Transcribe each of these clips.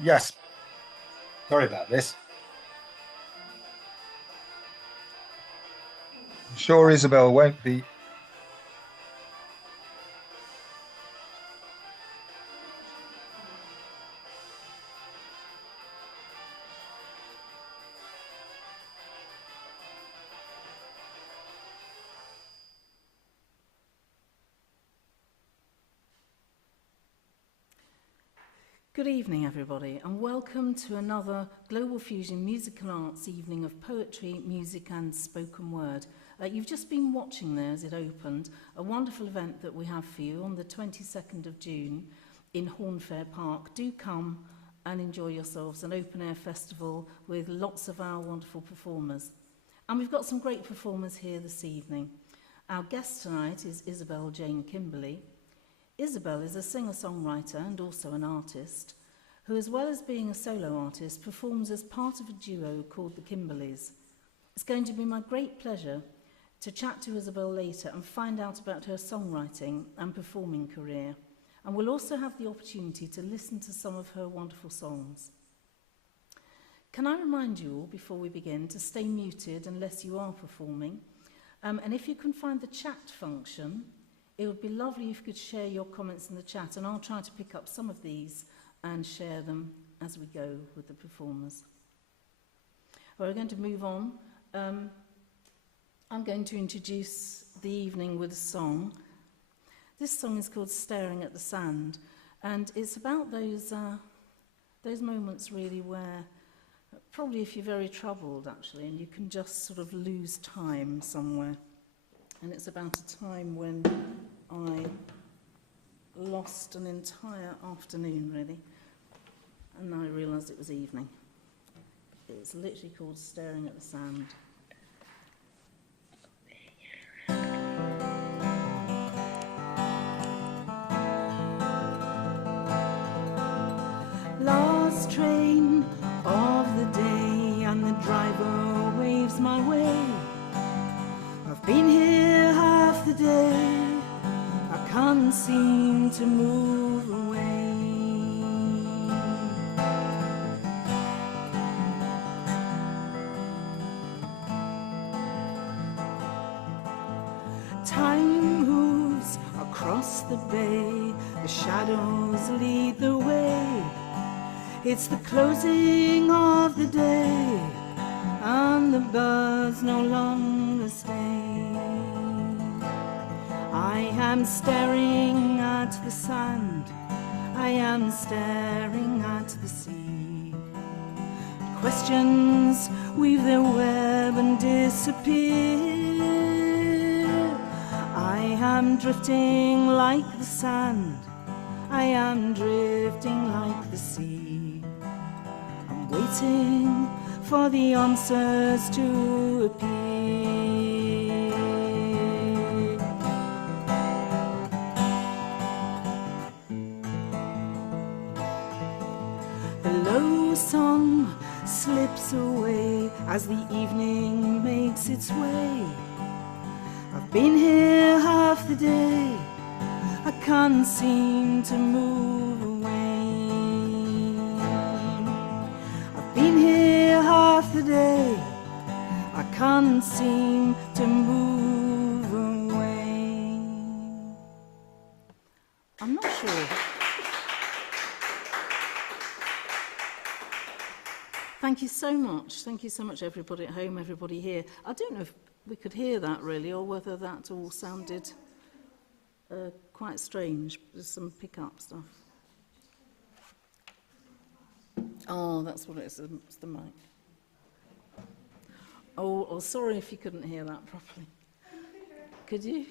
Yes, sorry about this. I'm sure Isabel won't be. Good evening, everybody, and welcome to another Global Fusion Musical Arts evening of poetry, music and spoken word. You've just been watching there as it opened, a wonderful event that we have for you on the 22nd of June in Hornfair Park. Do come and enjoy yourselves, an open-air festival with lots of our wonderful performers. And we've got some great performers here this evening. Our guest tonight is Isabel Jane Kimberley. Isabel is a singer-songwriter and also an artist who, as well as being a solo artist, performs as part of a duo called the Kimberleys. It's going to be my great pleasure to chat to Isabel later and find out about her songwriting and performing career. And we'll also have the opportunity to listen to some of her wonderful songs. Can I remind you all, before we begin, to stay muted unless you are performing? And if you can find the chat function, it would be lovely if you could share your comments in the chat, and I'll try to pick up some of these and share them as we go with the performers. We're going to move on. I'm going to introduce the evening with a song. This song is called Staring at the Sand, and it's about those moments really where, probably if you're very troubled actually, and you can just sort of lose time somewhere. And it's about a time when I lost an entire afternoon, really, and I realised it was evening. It's literally called Staring at the Sand. Last train of the day, and the driver waves my way. I've been here half the day, I can't seem to move away. Time moves across the bay, the shadows lead the way. It's the closing of the day, and the birds no longer stay. I am staring at the sand, I am staring at the sea. Questions weave their web and disappear. I am drifting like the sand, I am drifting like the sea. I'm waiting for the answers to appear. The low song slips away as the evening makes its way. I've been here half the day, I can't seem to move away. I've been here half the day, I can't seem to move away. I'm not sure. Thank you so much. Thank you so much, everybody at home, everybody here. I don't know if we could hear that really, or whether that all sounded quite strange. There's some pickup stuff. Oh, that's what it is. It's the mic. Oh, sorry if you couldn't hear that properly. Could you?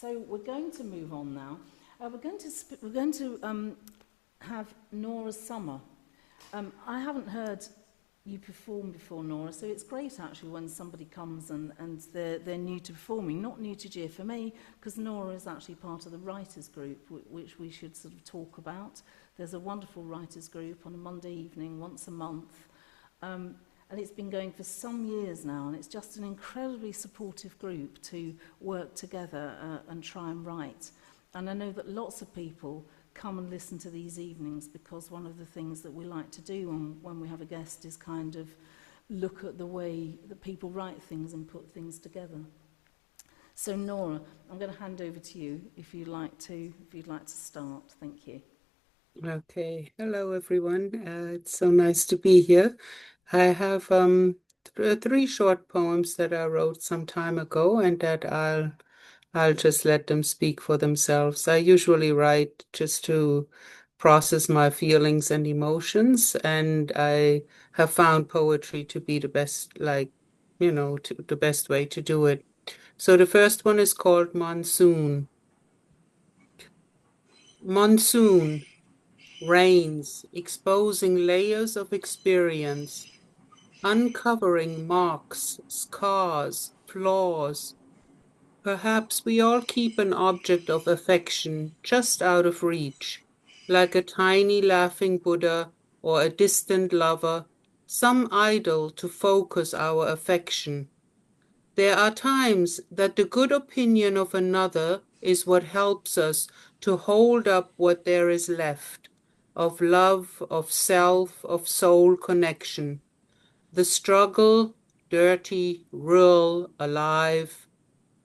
So we're going to move on now. We're going to have Nora Summer. I haven't heard you perform before, Nora, so it's great actually when somebody comes and they're new to performing, not new to GFMA, because Nora is actually part of the writers group, which we should sort of talk about. There's a wonderful writers group on a Monday evening once a month. and it's been going for some years now, and it's just an incredibly supportive group to work together and try and write. And I know that lots of people come and listen to these evenings because one of the things that we like to do when we have a guest is kind of look at the way that people write things and put things together. So Nora, I'm going to hand over to you if you'd like to start. Thank you. Okay, hello everyone. It's so nice to be here. I have three short poems that I wrote some time ago, and that I'll just let them speak for themselves. I usually write just to process my feelings and emotions, and I have found poetry to be the best, the best way to do it. So the first one is called Monsoon. Monsoon. Rains, exposing layers of experience, uncovering marks, scars, flaws. Perhaps we all keep an object of affection just out of reach, like a tiny laughing Buddha or a distant lover, some idol to focus our affection. There are times that the good opinion of another is what helps us to hold up what there is left of love, of self, of soul connection. The struggle, dirty, real, alive,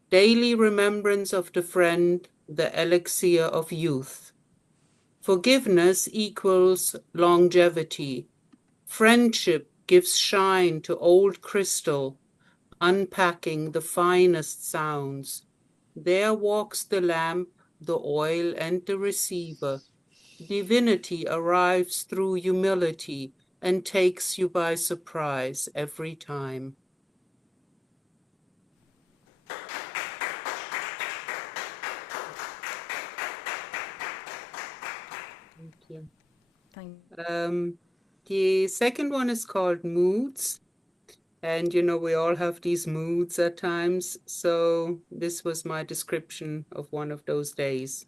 daily remembrance of the friend, the elixir of youth. Forgiveness equals longevity. Friendship gives shine to old crystal, unpacking the finest sounds. There walks the lamp, the oil, and the receiver. Divinity arrives through humility and takes you by surprise every time. Thank you. Thank you. The second one is called Moods. And we all have these moods at times. So this was my description of one of those days.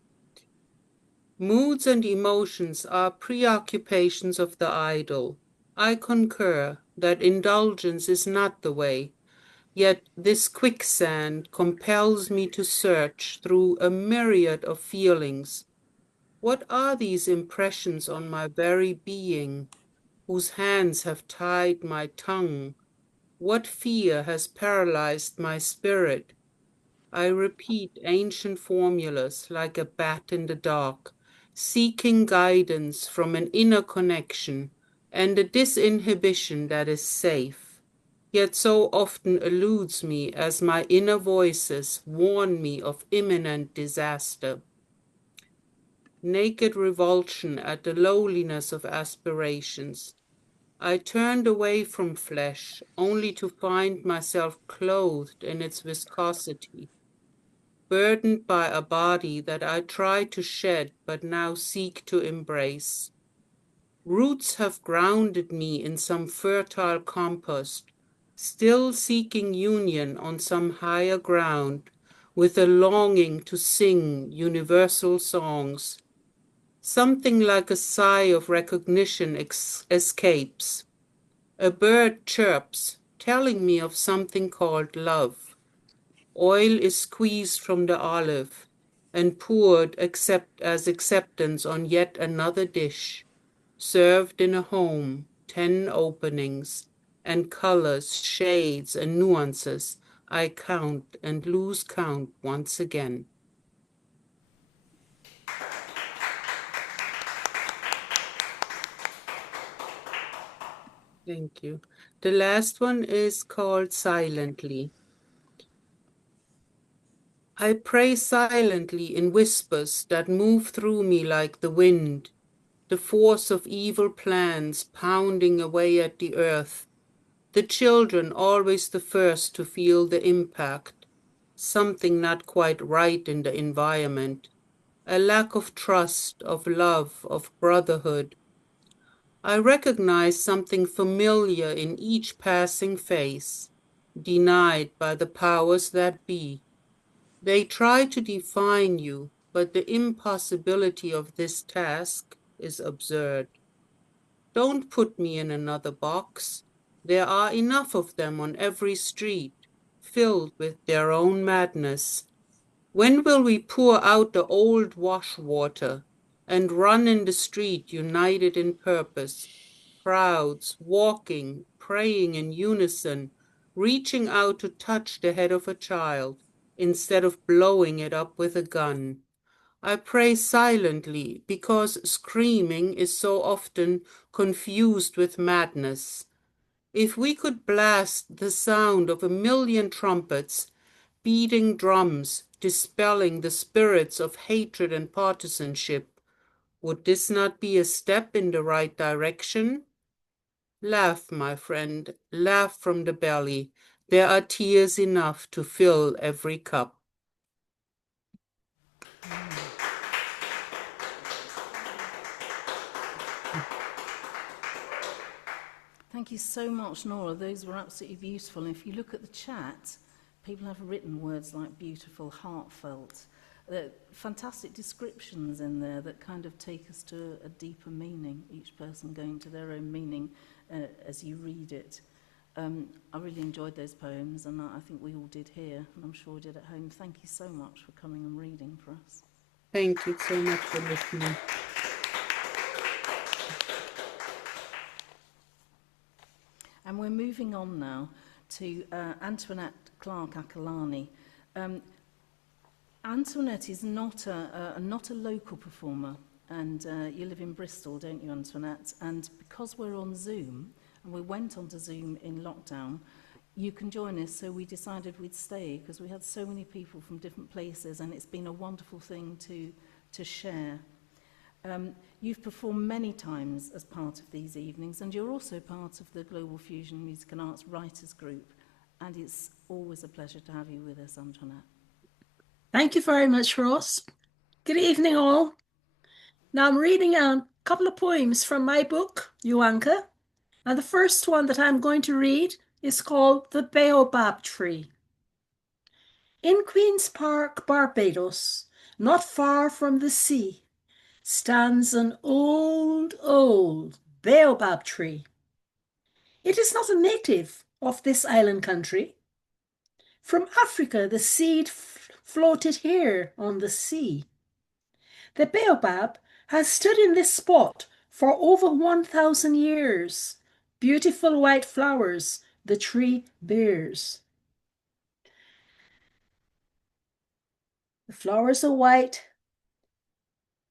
Moods and emotions are preoccupations of the idle. I concur that indulgence is not the way, yet this quicksand compels me to search through a myriad of feelings. What are these impressions on my very being, whose hands have tied my tongue? What fear has paralyzed my spirit? I repeat ancient formulas like a bat in the dark, seeking guidance from an inner connection and a disinhibition that is safe, yet so often eludes me as my inner voices warn me of imminent disaster. Naked revulsion at the lowliness of aspirations. I turned away from flesh, only to find myself clothed in its viscosity, burdened by a body that I try to shed but now seek to embrace. Roots have grounded me in some fertile compost, still seeking union on some higher ground, with a longing to sing universal songs. Something like a sigh of recognition escapes. A bird chirps, telling me of something called love. Oil is squeezed from the olive and poured as acceptance on yet another dish, served in a home, 10 openings, and colors, shades, and nuances. I count and lose count once again. Thank you. The last one is called Silently. I pray silently in whispers that move through me like the wind, the force of evil plans pounding away at the earth, the children always the first to feel the impact, something not quite right in the environment, a lack of trust, of love, of brotherhood. I recognize something familiar in each passing face, denied by the powers that be. They try to define you, but the impossibility of this task is absurd. Don't put me in another box. There are enough of them on every street, filled with their own madness. When will we pour out the old wash water and run in the street united in purpose, crowds walking, praying in unison, reaching out to touch the head of a child instead of blowing it up with a gun? I pray silently because screaming is so often confused with madness. If we could blast the sound of 1,000,000 trumpets, beating drums, dispelling the spirits of hatred and partisanship, would this not be a step in the right direction? Laugh, my friend, laugh from the belly. There are tears enough to fill every cup. Thank you so much, Nora. Those were absolutely beautiful. And if you look at the chat, people have written words like beautiful, heartfelt. Fantastic descriptions in there that kind of take us to a deeper meaning, each person going to their own meaning as you read it. I really enjoyed those poems, and I think we all did here, and I'm sure we did at home. Thank you so much for coming and reading for us. Thank you so much for listening. And we're moving on now to Antoinette Clark-Akalani. Antoinette is not a local performer, and you live in Bristol, don't you, Antoinette? And because we're on Zoom, and we went onto Zoom in lockdown, you can join us, so we decided we'd stay because we had so many people from different places, and it's been a wonderful thing to share. You've performed many times as part of these evenings, and you're also part of the Global Fusion Music and Arts Writers Group, and it's always a pleasure to have you with us, Antoinette. Thank you very much, Ross. Good evening, all. Now I'm reading a couple of poems from my book, Yuanka, and the first one that I'm going to read is called The Baobab Tree. In Queen's Park, Barbados, not far from the sea, stands an old, old baobab tree. It is not a native of this island country. From Africa, the seed floated here on the sea. The baobab has stood in this spot for over 1,000 years. Beautiful white flowers the tree bears. The flowers are white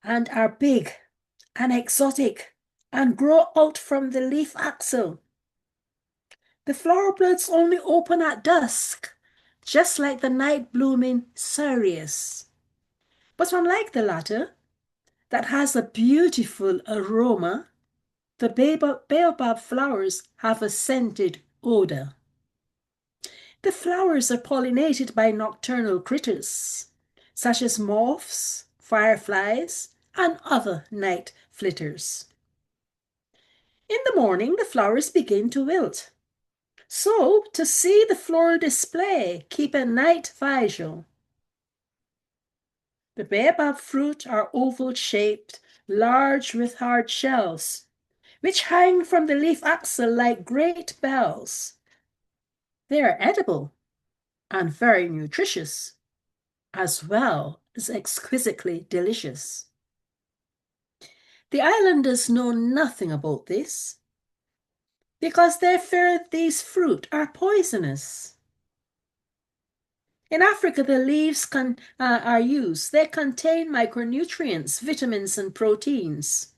and are big and exotic and grow out from the leaf axil. The flower buds only open at dusk, just like the night-blooming cereus. But unlike the latter, that has a beautiful aroma, the baobab flowers have a scented odor. The flowers are pollinated by nocturnal critters, such as moths, fireflies, and other night flitters. In the morning, the flowers begin to wilt. So, to see the floral display, keep a night vigil. The baobab fruit are oval-shaped, large with hard shells, which hang from the leaf axil like great bells. They are edible and very nutritious, as well as exquisitely delicious. The islanders know nothing about this, because they fear these fruit are poisonous. In Africa, the leaves are used. They contain micronutrients, vitamins, and proteins.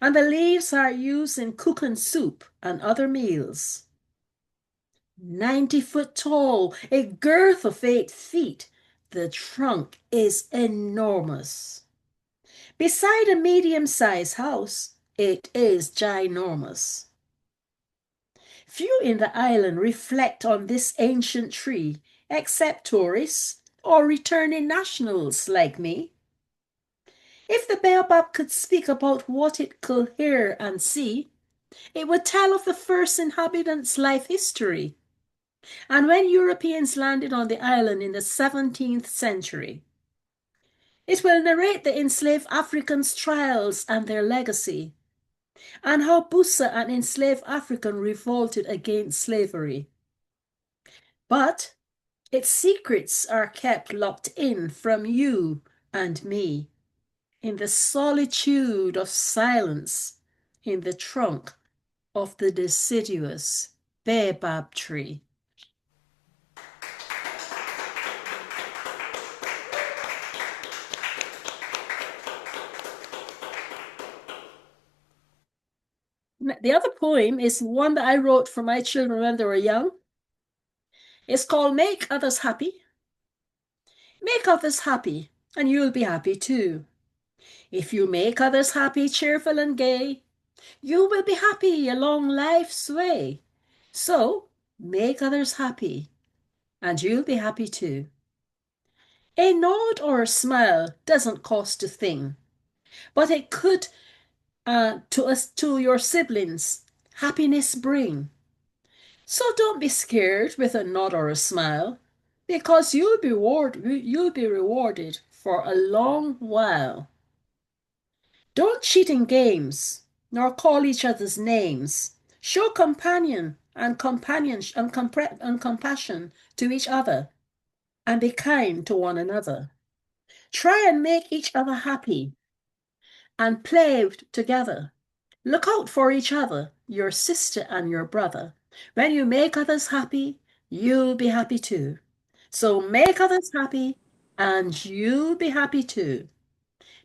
And the leaves are used in cooking soup and other meals. 90 foot tall, a girth of 8 feet, the trunk is enormous. Beside a medium-sized house, it is ginormous. Few in the island reflect on this ancient tree, except tourists or returning nationals like me. If the baobab could speak about what it could hear and see, it would tell of the first inhabitants' life history, and when Europeans landed on the island in the 17th century. It will narrate the enslaved Africans' trials and their legacy, and how Bussa, an enslaved African, revolted against slavery. But its secrets are kept locked in from you and me in the solitude of silence in the trunk of the deciduous baobab tree. The other poem is one that I wrote for my children when they were young. It's called Make Others Happy. Make others happy, and you'll be happy too. If you make others happy, cheerful and gay, you will be happy along life's way. So, make others happy, and you'll be happy too. A nod or a smile doesn't cost a thing, but it could to your siblings happiness bring. So don't be scared with a nod or a smile, because you'll be rewarded for a long while. Don't cheat in games, nor call each other's names. Show companion and compassion to each other, and be kind to one another. Try and make each other happy, and play together. Look out for each other, your sister and your brother. When you make others happy, you'll be happy too. So make others happy, and you'll be happy too.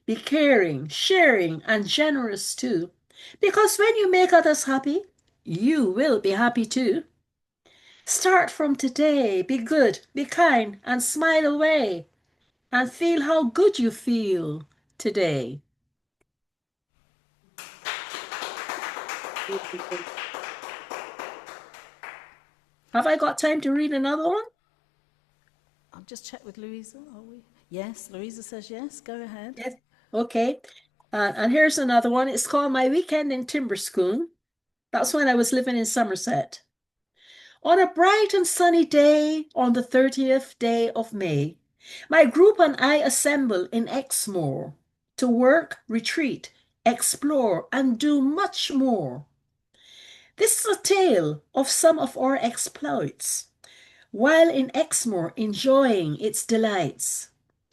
Be caring, sharing, and generous too. Because when you make others happy, you will be happy too. Start from today. Be good, be kind, and smile away. And feel how good you feel today. Have I got time to read another one? I'll just check with Louisa. Are we? Yes, Louisa says yes. Go ahead. Yes. Okay. And here's another one. It's called My Weekend in Timberscoon. That's when I was living in Somerset. On a bright and sunny day, on the 30th day of May, my group and I assemble in Exmoor to work, retreat, explore, and do much more. This is a tale of some of our exploits, while in Exmoor enjoying its delights.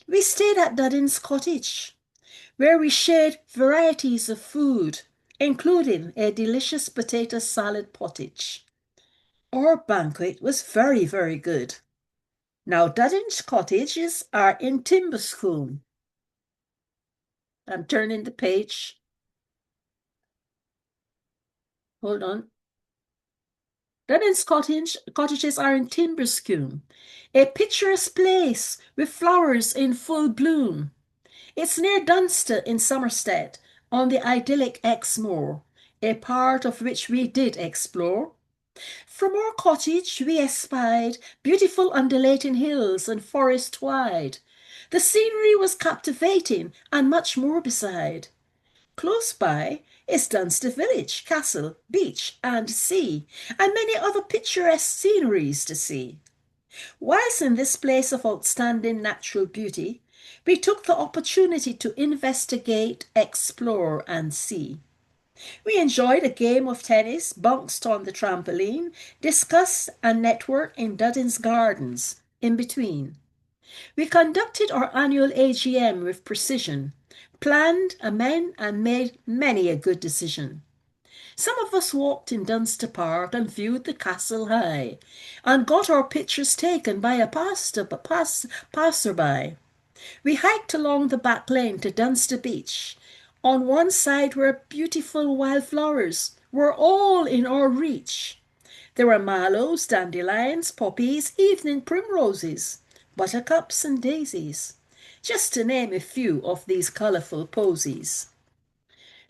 We stayed at Duddin's cottage, where we shared varieties of food, including a delicious potato salad pottage. Our banquet was very, very good. Now, Duddin's cottages are in Timberscoon. I'm turning the page. Hold on. Duddin's cottages are in Timberscoon, a picturesque place with flowers in full bloom. It's near Dunster in Somerset, on the idyllic Exmoor, a part of which we did explore. From our cottage we espied beautiful undulating hills and forest wide. The scenery was captivating and much more beside. Close by is Dunster village, castle, beach and sea, and many other picturesque sceneries to see. Whilst in this place of outstanding natural beauty, we took the opportunity to investigate, explore and see. We enjoyed a game of tennis, bounced on the trampoline, discussed and networked in Duddin's gardens in between. We conducted our annual AGM with precision, planned, amended, and made many a good decision. Some of us walked in Dunster Park and viewed the castle high, and got our pictures taken by a passerby. We hiked along the back lane to Dunster Beach. On one side were beautiful wildflowers, were all in our reach. There were mallows, dandelions, poppies, evening primroses, buttercups and daisies, just to name a few of these colourful posies.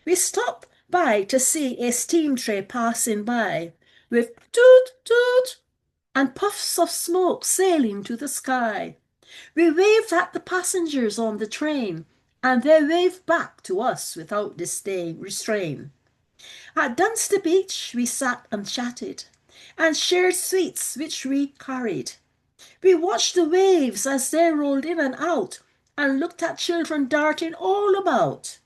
We stopped by to see a steam tray passing by, with toot toot and puffs of smoke sailing to the sky. We waved at the passengers on the train, and they waved back to us without restraint. At Dunster Beach we sat and chatted, and shared sweets which we carried. We watched the waves as they rolled in and out, and looked at children darting all about.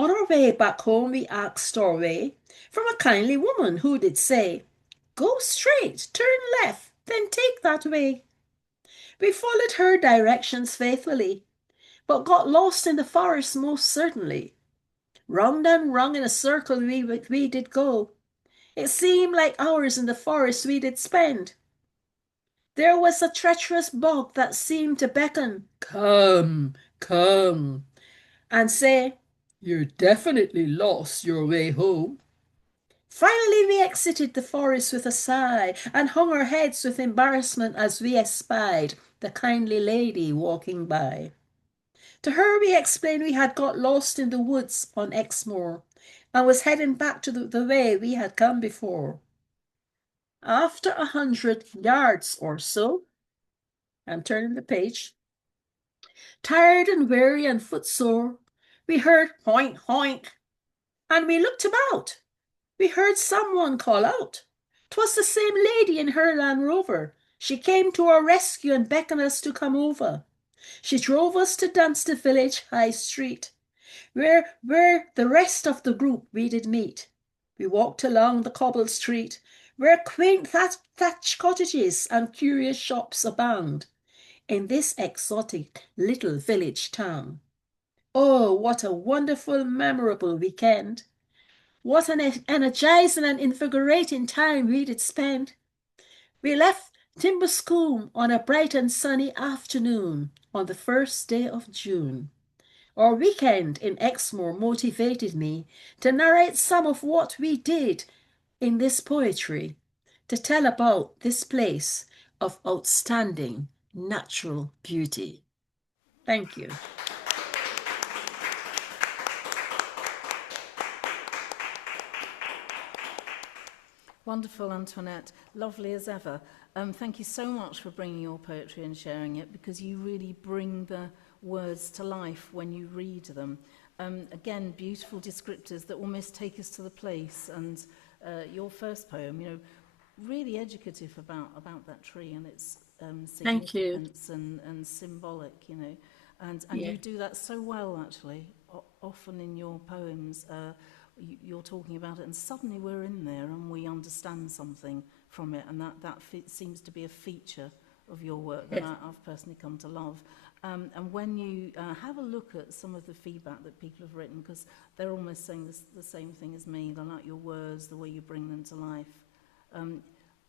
On our way back home, we asked our way from a kindly woman who did say, "Go straight, turn left, then take that way." We followed her directions faithfully, but got lost in the forest most certainly. Round and round in a circle we did go. It seemed like hours in the forest we did spend. There was a treacherous bog that seemed to beckon, "Come, come," and say, "You're definitely lost your way home." Finally, we exited the forest with a sigh and hung our heads with embarrassment as we espied the kindly lady walking by. To her we explained we had got lost in the woods on Exmoor and was heading back to the way we had come before. After 100 yards or so, I'm turning the page, tired and weary and footsore, we heard hoink, hoink, and we looked about. We heard someone call out. 'Twas the same lady in her Land Rover. She came to our rescue and beckoned us to come over. She drove us to Dunster Village High Street, where the rest of the group we did meet. We walked along the cobbled street, where quaint thatched cottages and curious shops abound in this exotic little village town. Oh, what a wonderful, memorable weekend! What an energizing and invigorating time we did spend! We left Timberscombe on a bright and sunny afternoon on the first day of June. Our weekend in Exmoor motivated me to narrate some of what we did in this poetry, to tell about this place of outstanding natural beauty. Thank you. Wonderful, Antoinette. Lovely as ever. Thank you so much for bringing your poetry and sharing it, because you really bring the words to life when you read them. Again, beautiful descriptors that almost take us to the place. And your first poem, really educative about that tree and its Thank you. significance and symbolic, And Yeah. you do that so well, actually. Often in your poems, you're talking about it, and suddenly we're in there and we understand something from it, and that seems to be a feature of your work that Yes. I've personally come to love. And when you have a look at some of the feedback that people have written, because they're almost saying the same thing as me, they like your words, the way you bring them to life.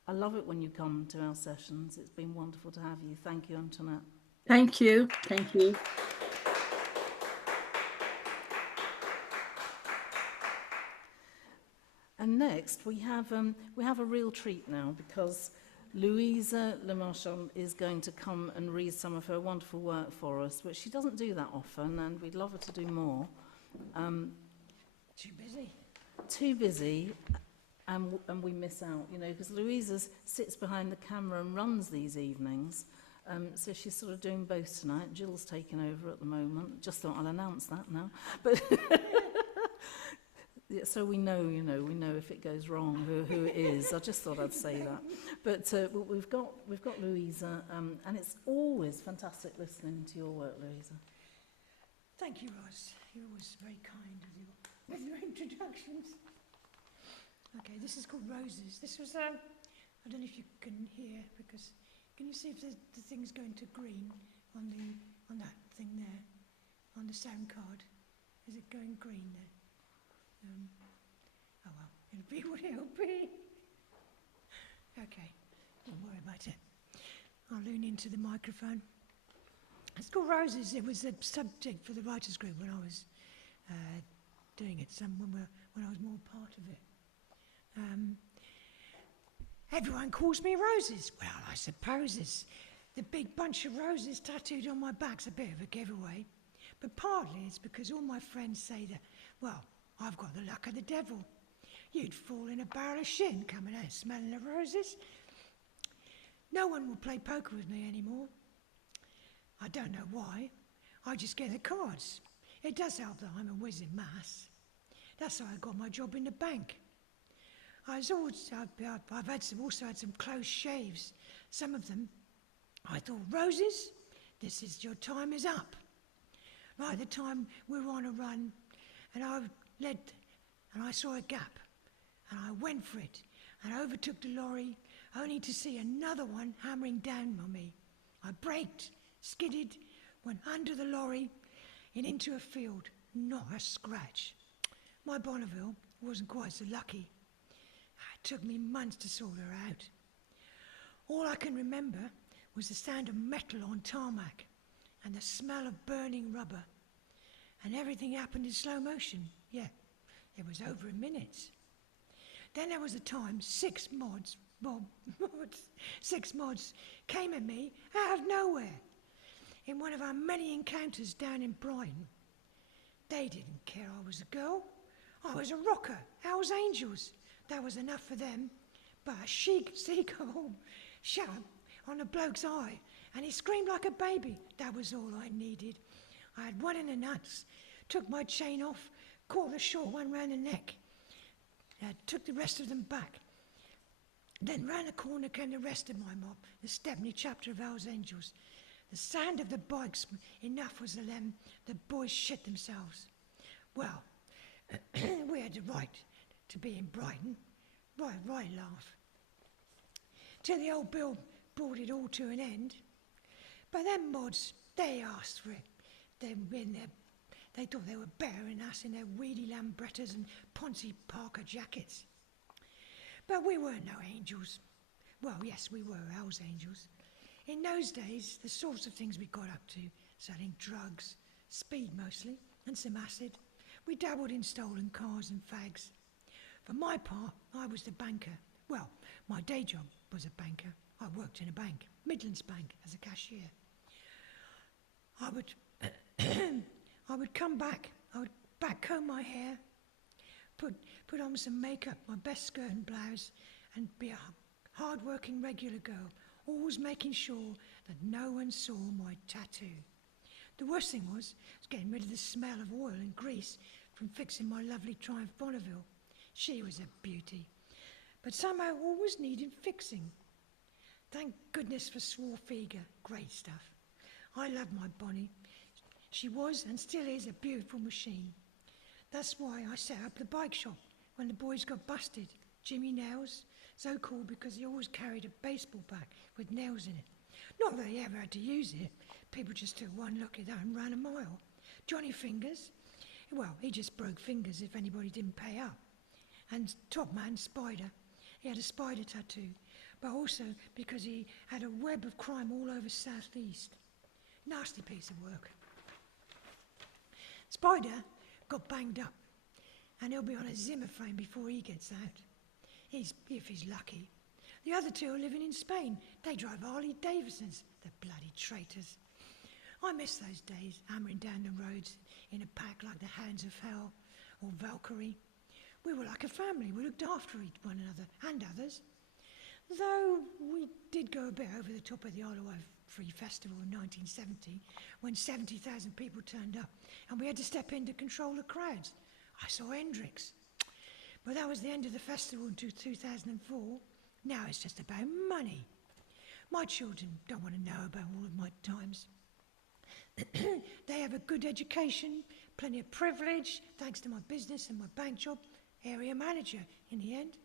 I love it when you come to our sessions. It's been wonderful to have you. Thank you, Antoinette. Thank you. Thank you. And next, we have a real treat now, because Louisa Le Marchand is going to come and read some of her wonderful work for us, which she doesn't do that often, and we'd love her to do more. Too busy. Too busy, and we miss out, because Louisa sits behind the camera and runs these evenings, so she's sort of doing both tonight. Jill's taken over at the moment. Just thought I'll announce that now, but. Yeah, so we know if it goes wrong who it is. I just thought I'd say that. But we've got Louisa, and it's always fantastic listening to your work, Louisa. Thank you, Roz. You're always very kind with your introductions. Okay, this is called Roses. This was, I don't know if you can hear, because can you see if the thing's going to green on that thing there, on the sound card? Is it going green there? Oh well, it'll be what it'll be. Okay, don't worry about it. I'll lean into the microphone. It's called Roses. It was a subject for the writers' group when I was doing it, when I was more part of it. Everyone calls me Roses. Well, I suppose it's the big bunch of roses tattooed on my back's a bit of a giveaway. But partly it's because all my friends say that, well, I've got the luck of the devil. You'd fall in a barrel of shit coming out smelling of roses. No one will play poker with me anymore. I don't know why. I just get the cards. It does help that I'm a whiz in maths. That's how I got my job in the bank. I've also had some close shaves. Some of them, I thought, Roses, your time is up. Right, the time we're on a run, and I saw a gap, and I went for it, and overtook the lorry, only to see another one hammering down on me. I braked, skidded, went under the lorry and into a field, not a scratch. My Bonneville wasn't quite so lucky. It took me months to sort her out. All I can remember was the sound of metal on tarmac and the smell of burning rubber. And everything happened in slow motion. Yeah, it was over in minutes. Then there was a time six mods came at me out of nowhere in one of our many encounters down in Brighton. They didn't care I was a girl. I was a rocker, Hell's Angels. That was enough for them. But a seagull shut on the bloke's eye, and he screamed like a baby. That was all I needed. I had one in the nuts, took my chain off, caught the short one round the neck, took the rest of them back. Then round the corner came the rest of my mob, the Stepney chapter of Hell's Angels. The sound of the bikes, enough was for them. The boys shit themselves. Well, we had the right to be in Brighton. Right laugh. Till the old bill brought it all to an end. But them mods, they asked for it. They thought they were better than us in their weedy Lambrettas and Ponzi Parker jackets. But we weren't no angels. Well, yes, we were Hell's Angels. In those days, the sorts of things we got up to, selling drugs, speed mostly, and some acid. We dabbled in stolen cars and fags. For my part, I was the banker. Well, my day job was a banker. I worked in a bank, Midlands Bank, as a cashier. I would come back, I would backcomb my hair, put on some makeup, my best skirt and blouse, and be a hard-working regular girl, always making sure that no one saw my tattoo. The worst thing was getting rid of the smell of oil and grease from fixing my lovely Triumph Bonneville. She was a beauty, but somehow always needed fixing. Thank goodness for Swarfega, great stuff. I love my Bonnie. She was and still is a beautiful machine. That's why I set up the bike shop when the boys got busted. Jimmy Nails, so called because he always carried a baseball bat with nails in it. Not that he ever had to use it. People just took one look at that and ran a mile. Johnny Fingers, well, he just broke fingers if anybody didn't pay up. And Top Man, Spider, he had a spider tattoo, but also because he had a web of crime all over South East. Nasty piece of work. Spider got banged up, and he'll be on a Zimmer frame before he gets out. If he's lucky. The other two are living in Spain. They drive Harley Davidsons, the bloody traitors. I miss those days, hammering down the roads in a pack like the Hounds of Hell or Valkyrie. We were like a family. We looked after one another and others. Though we did go a bit over the top at the Isle of Wight Free Festival in 1970, when 70,000 people turned up, and we had to step in to control the crowds. I saw Hendrix. But that was the end of the festival in 2004. Now it's just about money. My children don't want to know about all of my times. They have a good education, plenty of privilege, thanks to my business and my bank job, area manager in the end.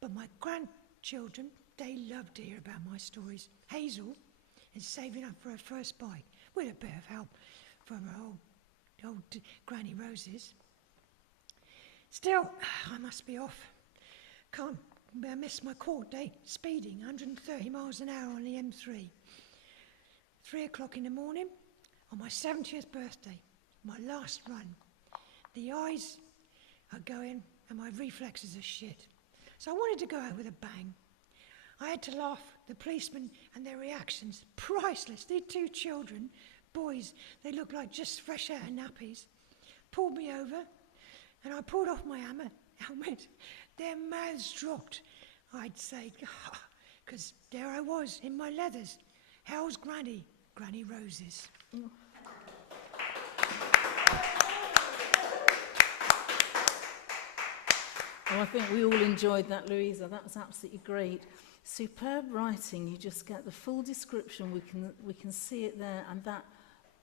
But my grandchildren, they love to hear about my stories. Hazel is saving up for her first bike, with a bit of help from her old Granny Roses. Still, I must be off. Can't miss my court date, speeding 130 miles an hour on the M3. 3 o'clock in the morning, on my 70th birthday, my last run. The eyes are going and my reflexes are shit. So I wanted to go out with a bang. I had to laugh, the policemen and their reactions, priceless. These two children, boys, they looked like just fresh out of nappies, pulled me over, and I pulled off my helmet. Their mouths dropped. I'd say, because there I was in my leathers. Hell's Granny Roses. Well, I think we all enjoyed that, Louisa. That was absolutely great. Superb writing. You just get the full description. We can see it there, and that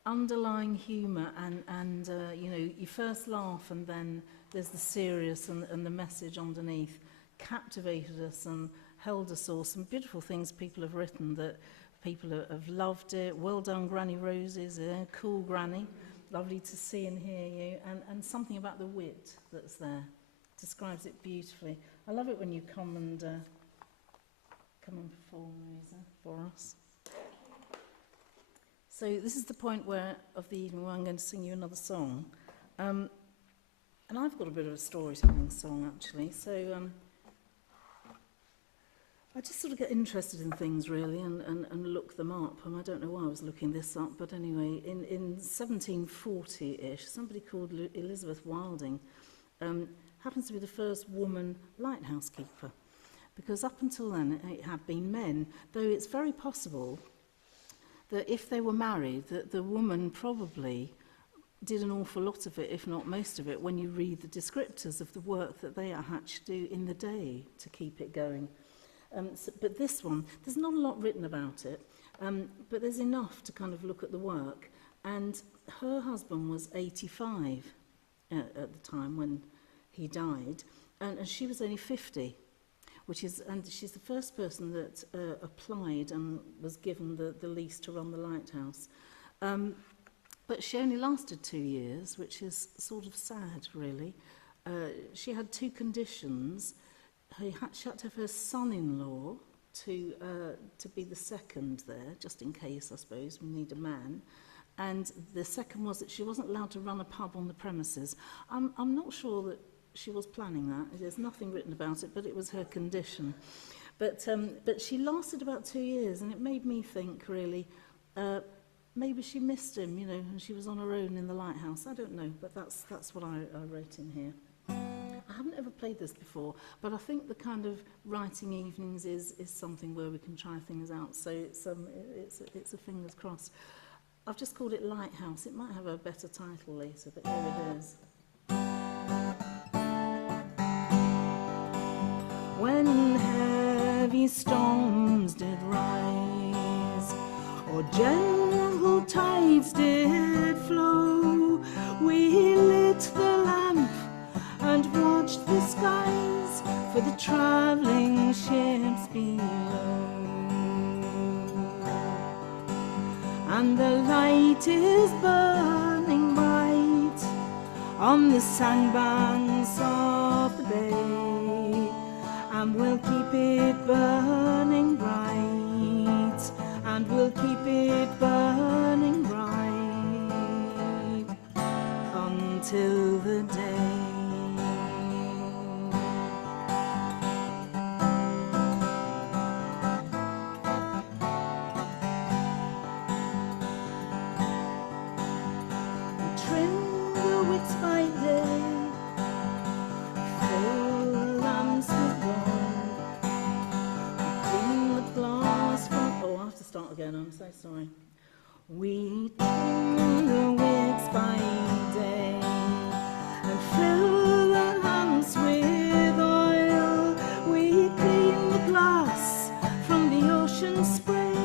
underlying humour and you know, you first laugh and then there's the serious and the message underneath captivated us and held us all. Some beautiful things people have written that people have loved it. Well done, Granny Roses. Cool, Granny. Lovely to see and hear you. And something about the wit that's there describes it beautifully. I love it when you come and perform, Louisa, for us. So this is the point of the evening where I'm going to sing you another song. And I've got a bit of a storytelling song, actually. So I just sort of get interested in things, really, and look them up. And I don't know why I was looking this up, but anyway, in 1740-ish, somebody called Elizabeth Wilding happens to be the first woman lighthouse keeper. Because up until then, it had been men, though it's very possible that if they were married, that the woman probably did an awful lot of it, if not most of it, when you read the descriptors of the work that they had to do in the day to keep it going. But this one, there's not a lot written about it, but there's enough to kind of look at the work. And her husband was 85 at the time when he died, and she was only 50. And she's the first person that applied and was given the lease to run the lighthouse. But she only lasted 2 years, which is sort of sad, really. She had two conditions. She had to have her son-in-law to be the second there, just in case, I suppose, we need a man. And the second was that she wasn't allowed to run a pub on the premises. I'm not sure that she was planning that. There's nothing written about it, but it was her condition. But she lasted about 2 years, and it made me think, really, maybe she missed him, you know, and she was on her own in the lighthouse. I don't know, but that's what I wrote in here. I haven't ever played this before, but I think the kind of writing evenings is something where we can try things out. So it's a fingers crossed. I've just called it Lighthouse. It might have a better title later, but here it is. When heavy storms did rise, or gentle tides did flow, we lit the lamp and watched the skies for the travelling ships below. And the light is burning bright on the sandbanks of the bay, and we'll keep it burning bright, and we'll keep it burning bright until the day. Trim the wicks by day, fill the lamps with gold, clean the glass from... Oh, I have to start again, I'm so sorry. We trim the wicks by day and fill the lamps with oil. We clean the glass from the ocean spray,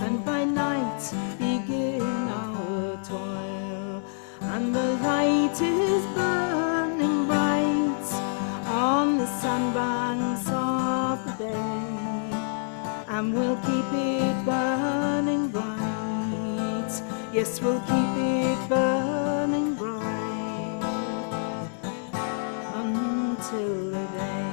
and by night begin our toil. And the light is burning bright on the sandbanks of the bay, and we'll keep it burning bright. Yes, we'll keep it burning bright until the day.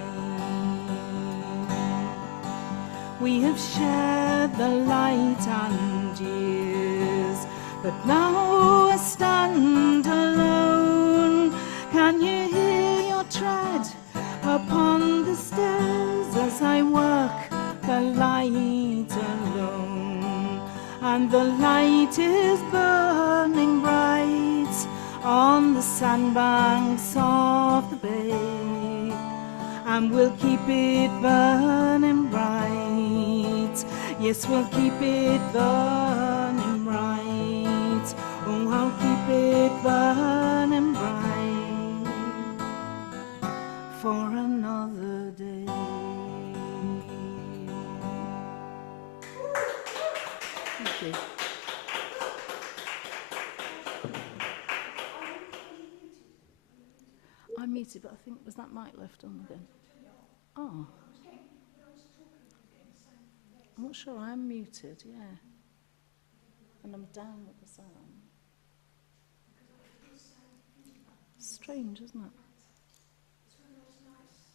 We have shared the light and years, but now I stand alone. Can you hear your tread upon the stairs as I work the light alone? And the light is burning bright on the sandbanks of the bay, and we'll keep it burning bright. Yes, we'll keep it burning bright. Oh, I'll keep it burning bright for another day. Thank you. I muted, but I think, was that mic left on again? Oh. I'm not sure, I am muted, yeah. And I'm down with the sound. Strange, isn't it?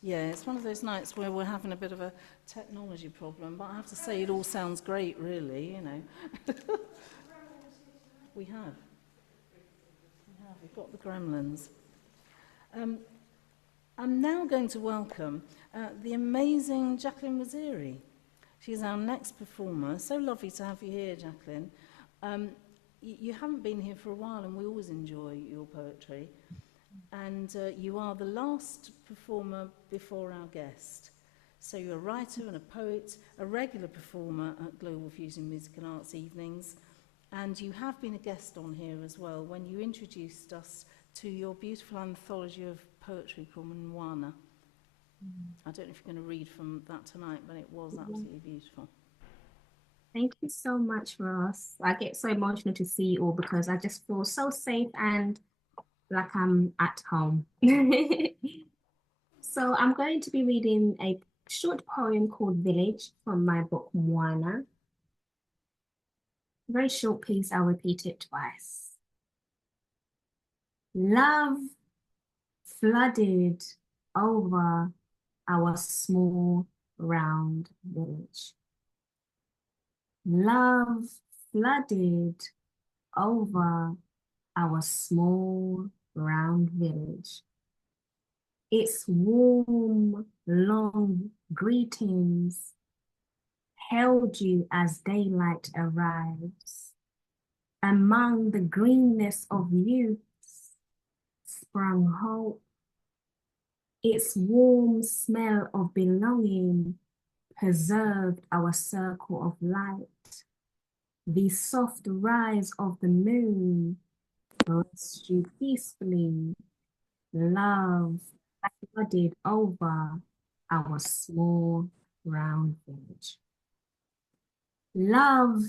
Yeah, it's one of those nights where we're having a bit of a technology problem, but I have to say it all sounds great, really, you know. We have. We've got the gremlins. I'm now going to welcome the amazing Jacqueline Waziri. She's our next performer. So lovely to have you here, Jacqueline. You haven't been here for a while, and we always enjoy your poetry. And you are the last performer before our guest. So you're a writer and a poet, a regular performer at Global Fusion Music and Arts Evenings, and you have been a guest on here as well when you introduced us to your beautiful anthology of poetry called Mwana. I don't know if you're going to read from that tonight, but it was absolutely beautiful. Thank you so much, Ross. I get so emotional to see you all because I just feel so safe and like I'm at home. So I'm going to be reading a short poem called Village from my book Mwana. Very short piece, I'll repeat it twice. Love flooded over our small round village. Love flooded over our small round village. Its warm, long greetings held you as daylight arrives. Among the greenness of youth sprung hope. Its warm smell of belonging preserved our circle of light. The soft rise of the moon rests you peacefully. Love flooded over our small round village. Love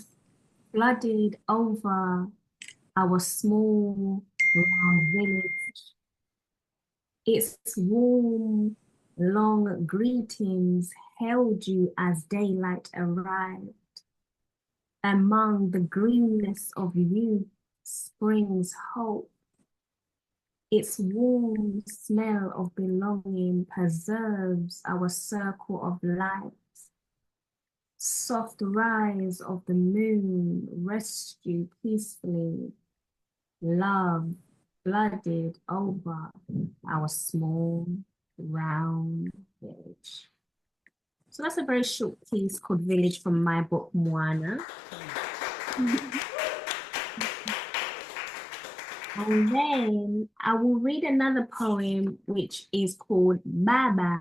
flooded over our small round village. Its warm, long greetings held you as daylight arrived. Among the greenness of youth springs hope. Its warm smell of belonging preserves our circle of light. Soft rise of the moon rests you peacefully. Love flooded over our small round village. So that's a very short piece called Village from my book Mwana. And then I will read another poem which is called Baba.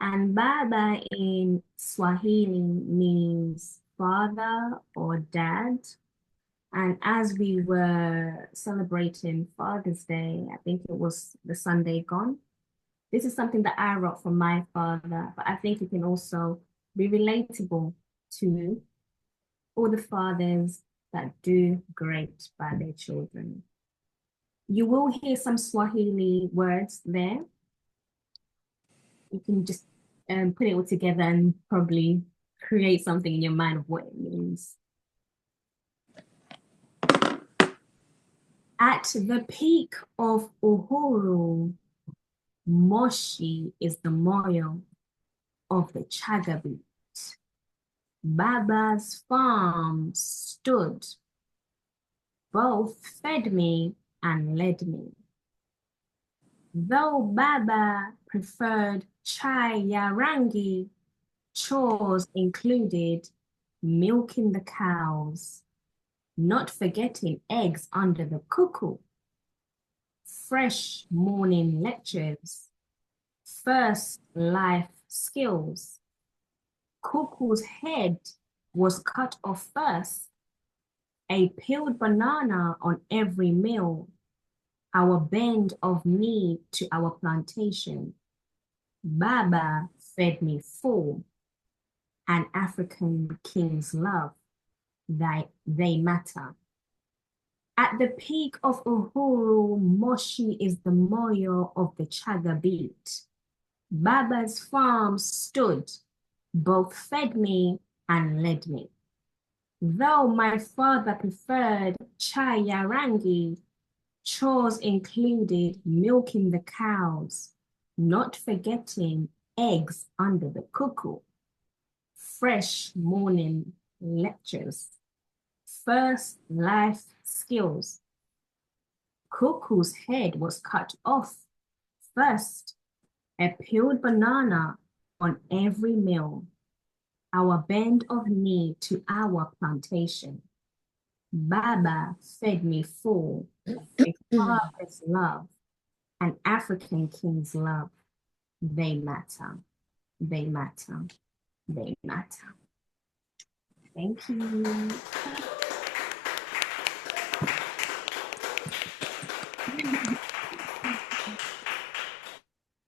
And Baba in Swahili means father or dad. And as we were celebrating Father's Day, I think it was the Sunday gone, this is something that I wrote for my father, but I think it can also be relatable to all the fathers that do great by their children. You will hear some Swahili words there. You can just put it all together and probably create something in your mind of what it means. At the peak of Uhuru, Moshi is the moil of the Chagabit. Baba's farm stood, both fed me and led me. Though Baba preferred chai ya rangi, chores included milking the cows, not forgetting eggs under the cuckoo, fresh morning lectures, first life skills. Cuckoo's head was cut off first, a peeled banana on every meal, our bend of knee to our plantation. Baba fed me full, an African king's love, they matter. At the peak of Uhuru, Moshi is the moyo of the Chaga beat. Baba's farm stood, both fed me and led me. Though my father preferred chai yarangi, chores included milking the cows, not forgetting eggs under the cuckoo, fresh morning lectures, first life skills. Cuckoo's head was cut off first, a peeled banana on every meal, our bend of knee to our plantation. Baba fed me full, a father's love, an African king's love. They matter, they matter, they matter. Thank you.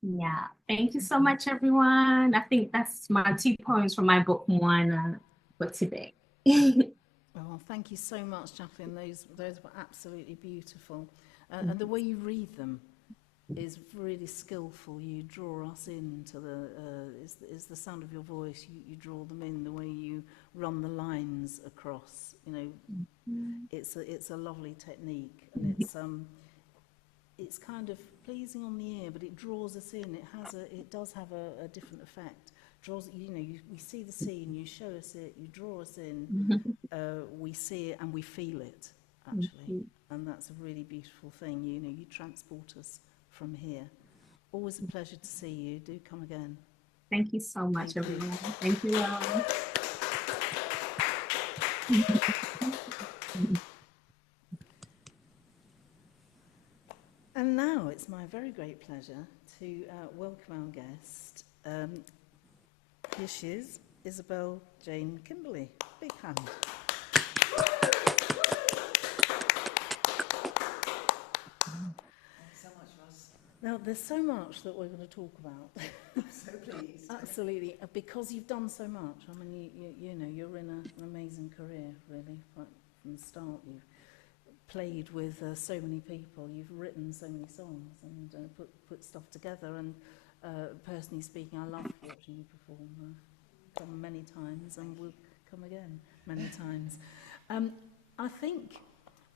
Yeah, thank you so much, everyone. I think that's my 2 poems from my book, Moana, for today. Oh, thank you so much, Jacqueline. Those were absolutely beautiful. And the way you read them is really skillful. You draw us into is the sound of your voice. You draw them in, the way you run the lines across. You know, it's a lovely technique, and it's kind of pleasing on the ear, but it draws us in. It does have a different effect. Draws, you know, we see the scene, you show us it, you draw us in, we see it and we feel it, actually. And that's a really beautiful thing. You know, you transport us from here. Always a pleasure to see you. Do come again. Thank you so much, everyone. Thank you all. And now it's my very great pleasure to welcome our guest. Here she is, Isabel Jane Kimberley. Big hand. Thanks so much, Ross. Now, there's so much that we're going to talk about. I'm so pleased. Absolutely, because you've done so much. I mean, you know, you're in an amazing career, really, right from the start. You've played with so many people. You've written so many songs and put stuff together. And personally speaking, I love watching you perform. I've come many times and will come again many times. I think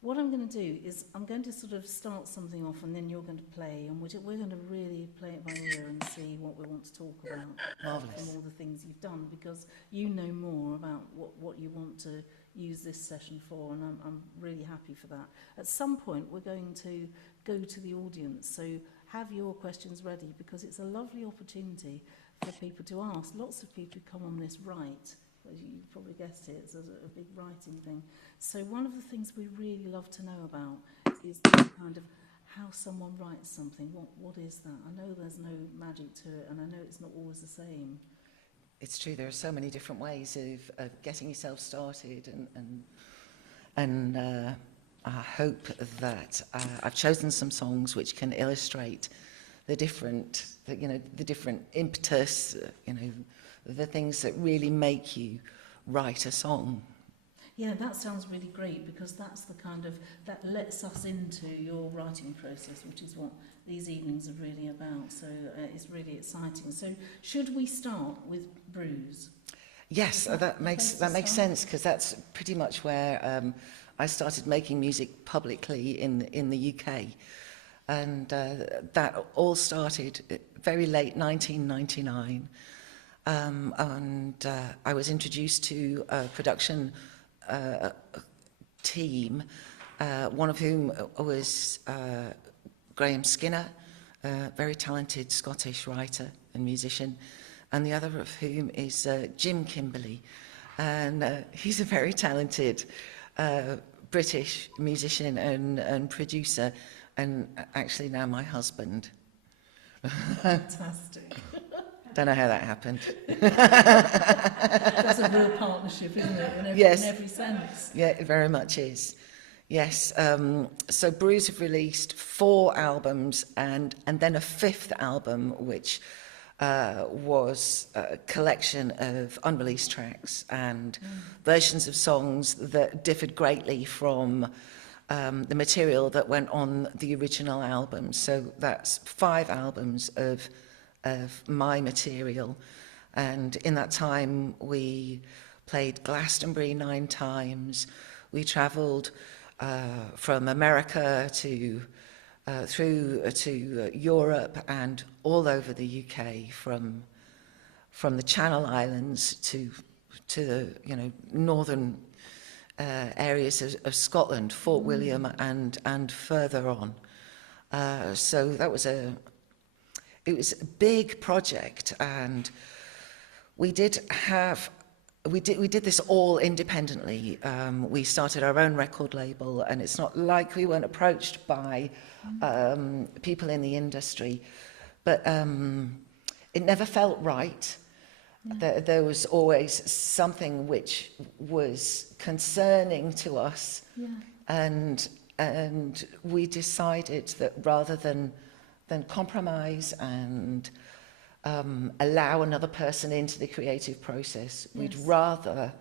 what I'm going to do is I'm going to sort of start something off and then you're going to play, and we're going to really play it by ear and see what we want to talk about. Marvellous. From all the things you've done, because you know more about what you want to use this session for, and I'm really happy for that. At some point we're going to go to the audience, so have your questions ready, because it's a lovely opportunity for people to ask. Lots of people who come on this write, as you probably guessed it, it's a big writing thing. So one of the things we really love to know about is the kind of how someone writes something. What is that? I know there's no magic to it, and I know it's not always the same. It's true, there are so many different ways of getting yourself started, and I hope that I've chosen some songs which can illustrate the different impetus, the things that really make you write a song. Yeah, that sounds really great, because that's the kind of, that lets us into your writing process, which is what these evenings are really about. So it's really exciting. So should we start with Bruise? Yes, that makes sense, because that's pretty much where I started making music publicly in the UK. And that all started very late 1999. And I was introduced to a production team, one of whom was Graham Skinner, a very talented Scottish writer and musician, and the other of whom is Jim Kimberley, and he's a very talented British musician and producer, and actually now my husband. Fantastic. Don't know how that happened. That's a real partnership, isn't it? In every sense. Yeah, it very much is. Yes. So Bruise have released 4 albums and then a 5th album, which was a collection of unreleased tracks and versions of songs that differed greatly from the material that went on the original album. So that's 5 albums of my material. And in that time, we played Glastonbury 9 times. We travelled from America to through to Europe and all over the UK, from the Channel Islands to the northern areas of Scotland, Fort William and further on. So that was it was a big project, and we did this all independently. We started our own record label, and it's not like we weren't approached by people in the industry, but it never felt right. There was always something which was concerning to us, and we decided that rather than compromise and allow another person into the creative process, we'd rather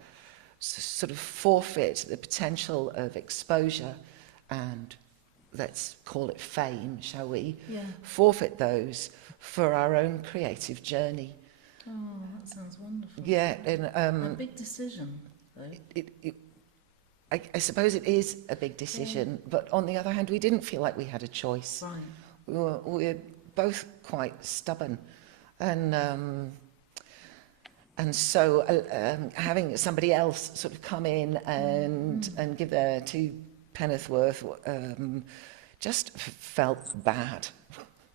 sort of forfeit the potential of exposure and, let's call it fame, shall we? Forfeit those for our own creative journey. Oh, that sounds wonderful. Yeah, and a big decision, though. I suppose it is a big decision, but on the other hand, we didn't feel like we had a choice. Right. We were both quite stubborn, and so having somebody else sort of come in and give their 2 penneth worth just felt bad.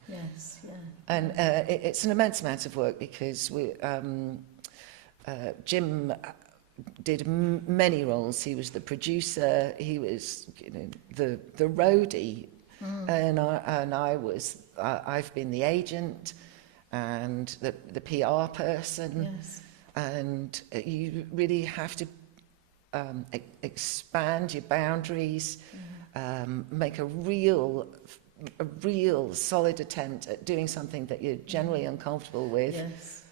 Yes, yeah. And it's an immense amount of work, because Jim did many roles. He was the producer, he was the roadie, and I've been the agent and the PR person. Yes. And you really have to expand your boundaries, make a real solid attempt at doing something that you're generally uncomfortable with. Yes.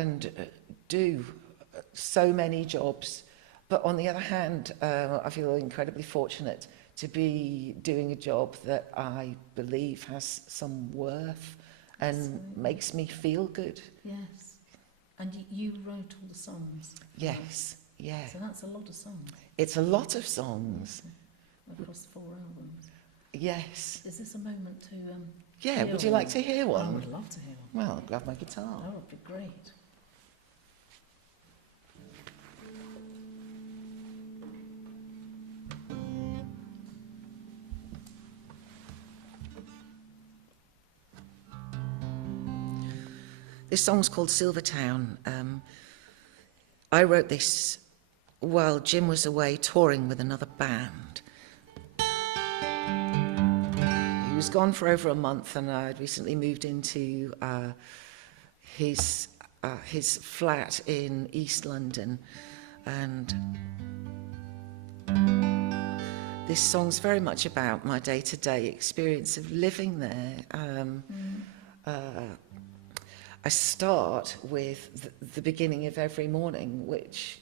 And do so many jobs. But on the other hand, I feel incredibly fortunate to be doing a job that I believe has some worth and makes me feel good. Yes. And you wrote all the songs? Yes, yeah. So that's a lot of songs. It's a lot of songs. Across 4 albums. Yes. Is this a moment to Yeah, would you like to hear one? I would love to hear one. Well, I'll grab my guitar. That would be great. This song's called Silvertown. I wrote this while Jim was away touring with another band. He was gone for over a month, and I'd recently moved into his flat in East London, and this song's very much about my day-to-day experience of living there. I start with the beginning of every morning, which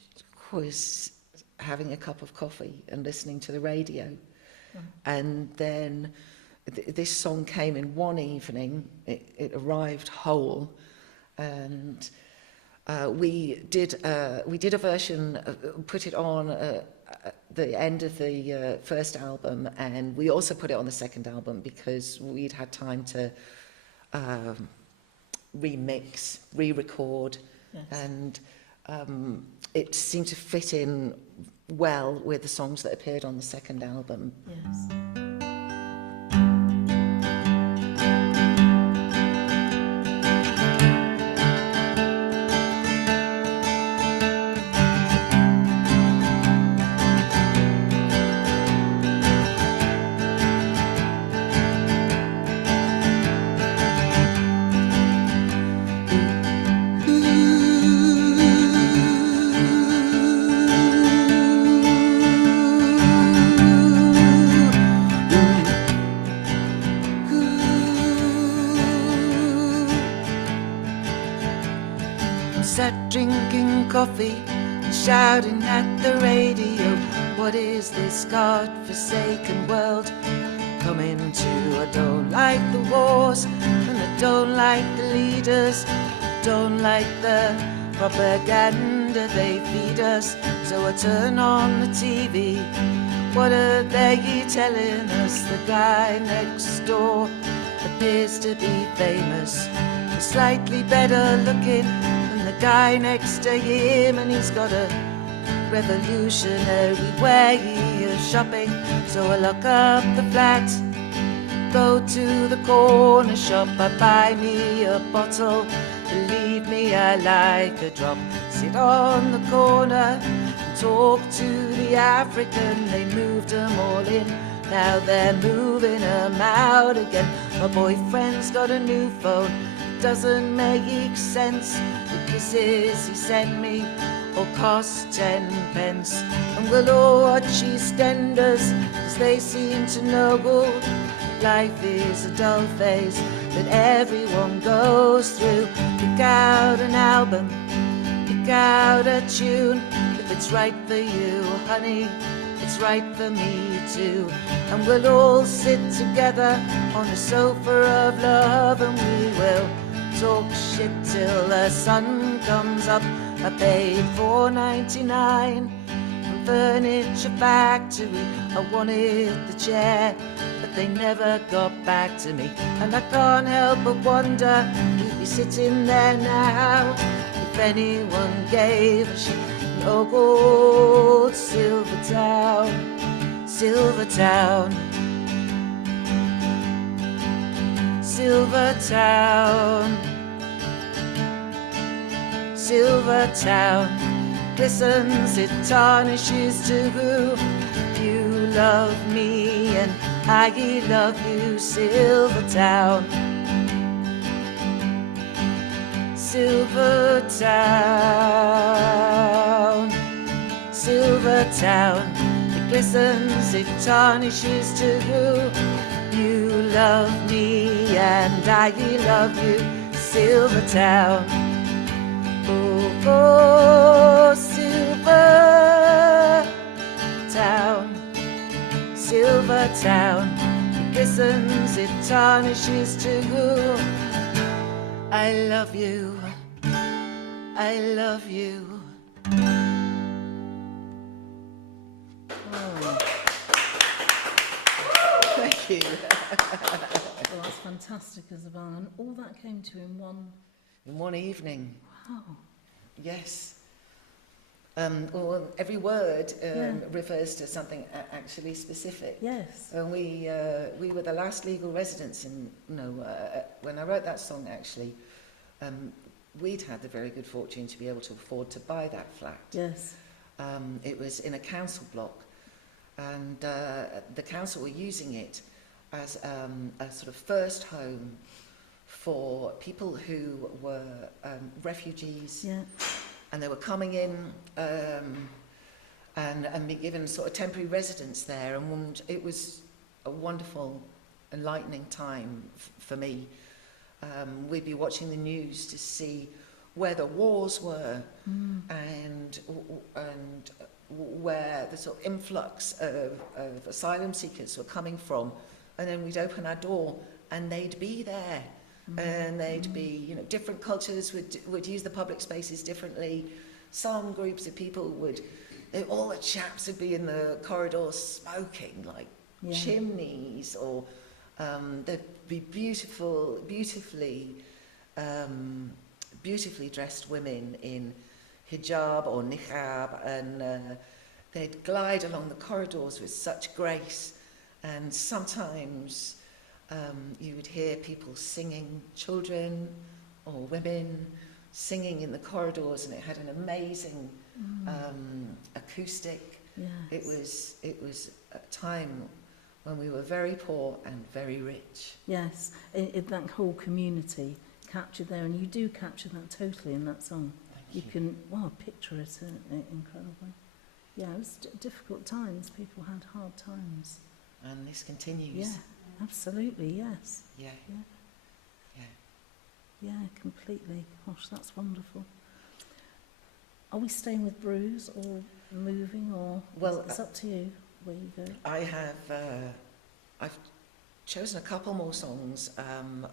was having a cup of coffee and listening to the radio. And then this song came in one evening. It arrived whole, and we did a version, put it on at the end of the first album, and we also put it on the second album because we'd had time to remix, re-record, and it seemed to fit in well with the songs that appeared on the second album. Yes. Sat drinking coffee and shouting at the radio, What is this God-forsaken world coming to? I don't like the wars, and I don't like the leaders, don't like the propaganda they feed us. So I turn on the TV. What are they telling us? The guy next door appears to be famous, he's slightly better looking than the guy next to him, and he's got a revolutionary way of shopping. So I lock up the flat, go to the corner shop, I buy me a bottle. Believe me, I like a drop. Sit on the corner and talk to the African. They moved them all in, now they're moving them out again. My boyfriend's got a new phone, doesn't make sense. The kisses he sent me all cost 10 pence. And we'll all watch EastEnders, cause they seem to know good. Life is a dull phase that everyone goes through. Pick out an album, pick out a tune. If it's right for you, honey, it's right for me too. And we'll all sit together on a sofa of love, and we will talk shit till the sun comes up. I paid $4.99 from Furniture Factory. I wanted the chair, but they never got back to me. And I can't help but wonder who'd be sitting there now if anyone gave a shit. No gold, Silvertown, Silvertown, Silvertown, Silvertown. Glistens, it tarnishes to who you love me and I love you. Silvertown, Silvertown, Silvertown. It glistens, it tarnishes to who you love me and I love you. Silvertown, oh, oh, Silvertown, Silvertown. It glistens, it tarnishes to who I love you, I love you. Oh, Thank you. well, that's fantastic, Isabel. And all that came to in one. In one evening, Wow. yes. Well, every word Yeah. refers to something actually specific. Yes. And we were the last legal residents in, when I wrote that song, actually, we'd had the very good fortune to be able to afford to buy that flat. Yes. It was in a council block, and the council were using it as a sort of first home for people who were refugees. Yeah. And they were coming in and be given sort of temporary residence there, and it was a wonderful, enlightening time for me. We'd be watching the news to see where the wars were and where the sort of influx of asylum seekers were coming from, and then we'd open our door and they'd be there. And they'd be, different cultures would use the public spaces differently. Some groups of people all the chaps would be in the corridors smoking like chimneys, or there'd be beautifully dressed women in hijab or niqab, and they'd glide along the corridors with such grace. And sometimes you would hear people singing, children or women singing in the corridors, and it had an amazing acoustic. Yes. It was a time when we were very poor and very rich. Yes. That whole community captured there, and you do capture that totally in that song. You can, picture it incredibly. Yeah, it was difficult times. People had hard times. And this continues. Yeah, absolutely, yes. Yeah. Yeah. Yeah. Yeah, completely. Gosh, that's wonderful. Are we staying with Bruce or moving, or Well, it's up to you where you go? I've chosen a couple more songs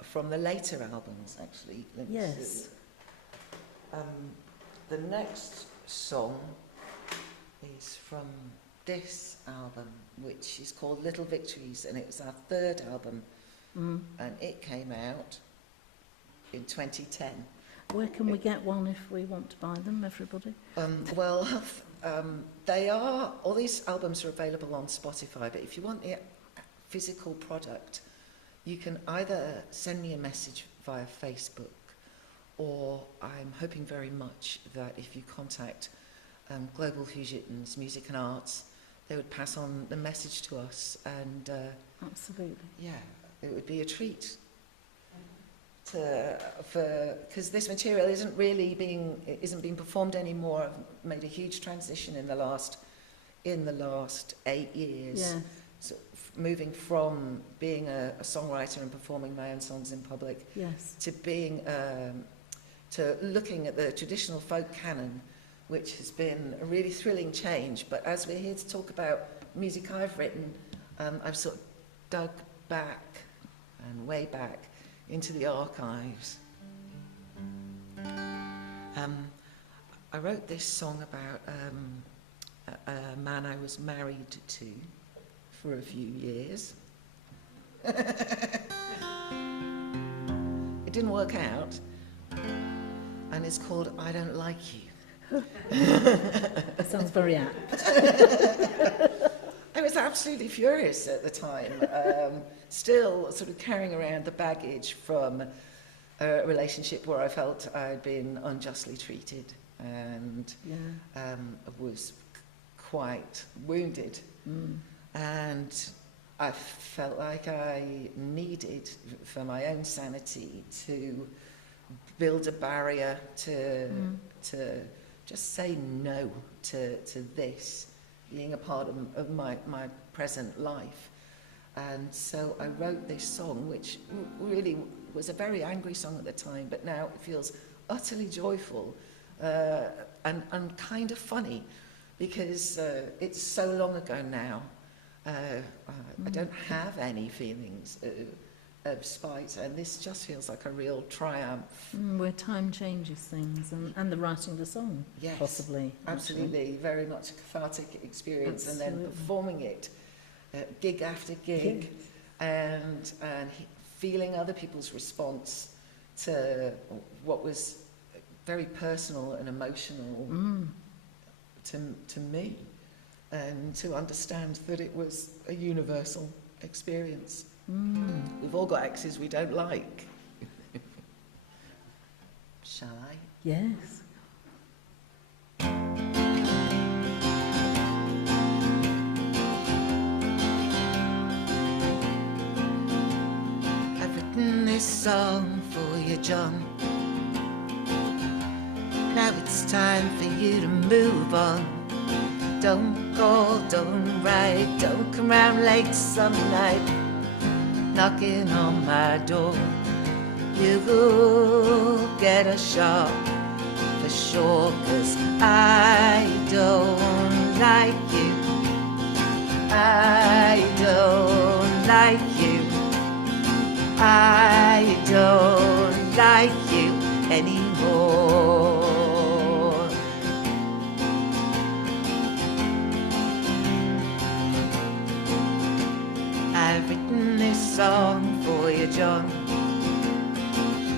from the later albums, actually. Let me Yes. see. The next song is from this album, which is called Little Victories, and it's our third album, and it came out in 2010. Where can we get one if we want to buy them, everybody? Well, all these albums are available on Spotify, but if you want the physical product, you can either send me a message via Facebook, or I'm hoping very much that if you contact Global Fusions Music and Arts, they would pass on the message to us, and Absolutely. yeah, it would be a treat because this material isn't being performed anymore. I've made a huge transition in the last 8 years. Yeah. So moving from being a songwriter and performing my own songs in public, Yes. to being to looking at the traditional folk canon, which has been a really thrilling change. But as we're here to talk about music I've written, I've sort of dug back and way back into the archives. I wrote this song about a man I was married to for a few years. It didn't work out, and it's called I Don't Like You. Sounds very apt. I was absolutely furious at the time, still sort of carrying around the baggage from a relationship where I felt I'd been unjustly treated and was quite wounded. And I felt like I needed, for my own sanity, to build a barrier to just say no to this being a part of my present life. And so I wrote this song, which really was a very angry song at the time, but now it feels utterly joyful and kind of funny, because it's so long ago now. I don't have any feelings of spite, and this just feels like a real triumph. Where time changes things, and the writing of the song, Yes, possibly. absolutely, actually. very much a cathartic experience, and Absolutely. then performing it gig after gig, and feeling other people's response to what was very personal and emotional to me, and to understand that it was a universal experience. We've all got exes we don't like. Shall I? Yes. I've written this song for you, John. Now it's time for you to move on. Don't call, don't write, don't come round late some night, knocking on my door. You'll get a shock for sure, 'cause I don't like you. I don't like you. I don't like you anymore. I've written this song for you, John.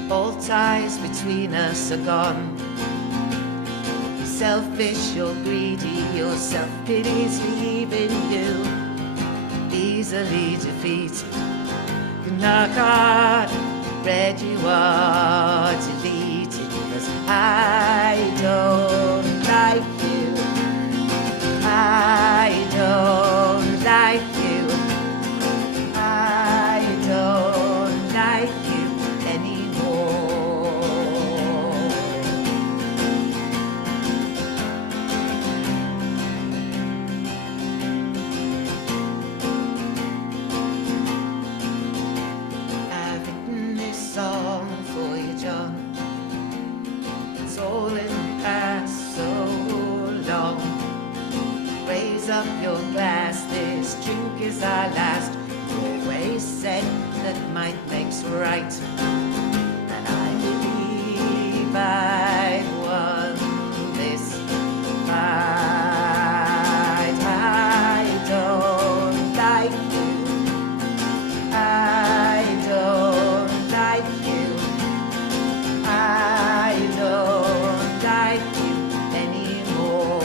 All ties between us are gone. Selfish, you're greedy, your self-pity's leaving you. Easily defeated, you knock hard, red you are deleted. 'Cause I don't like you. I don't like you. I don't like you anymore. I've written this song for you, was right, and I believe I won this fight. I don't like you. I don't like you. I don't like you anymore.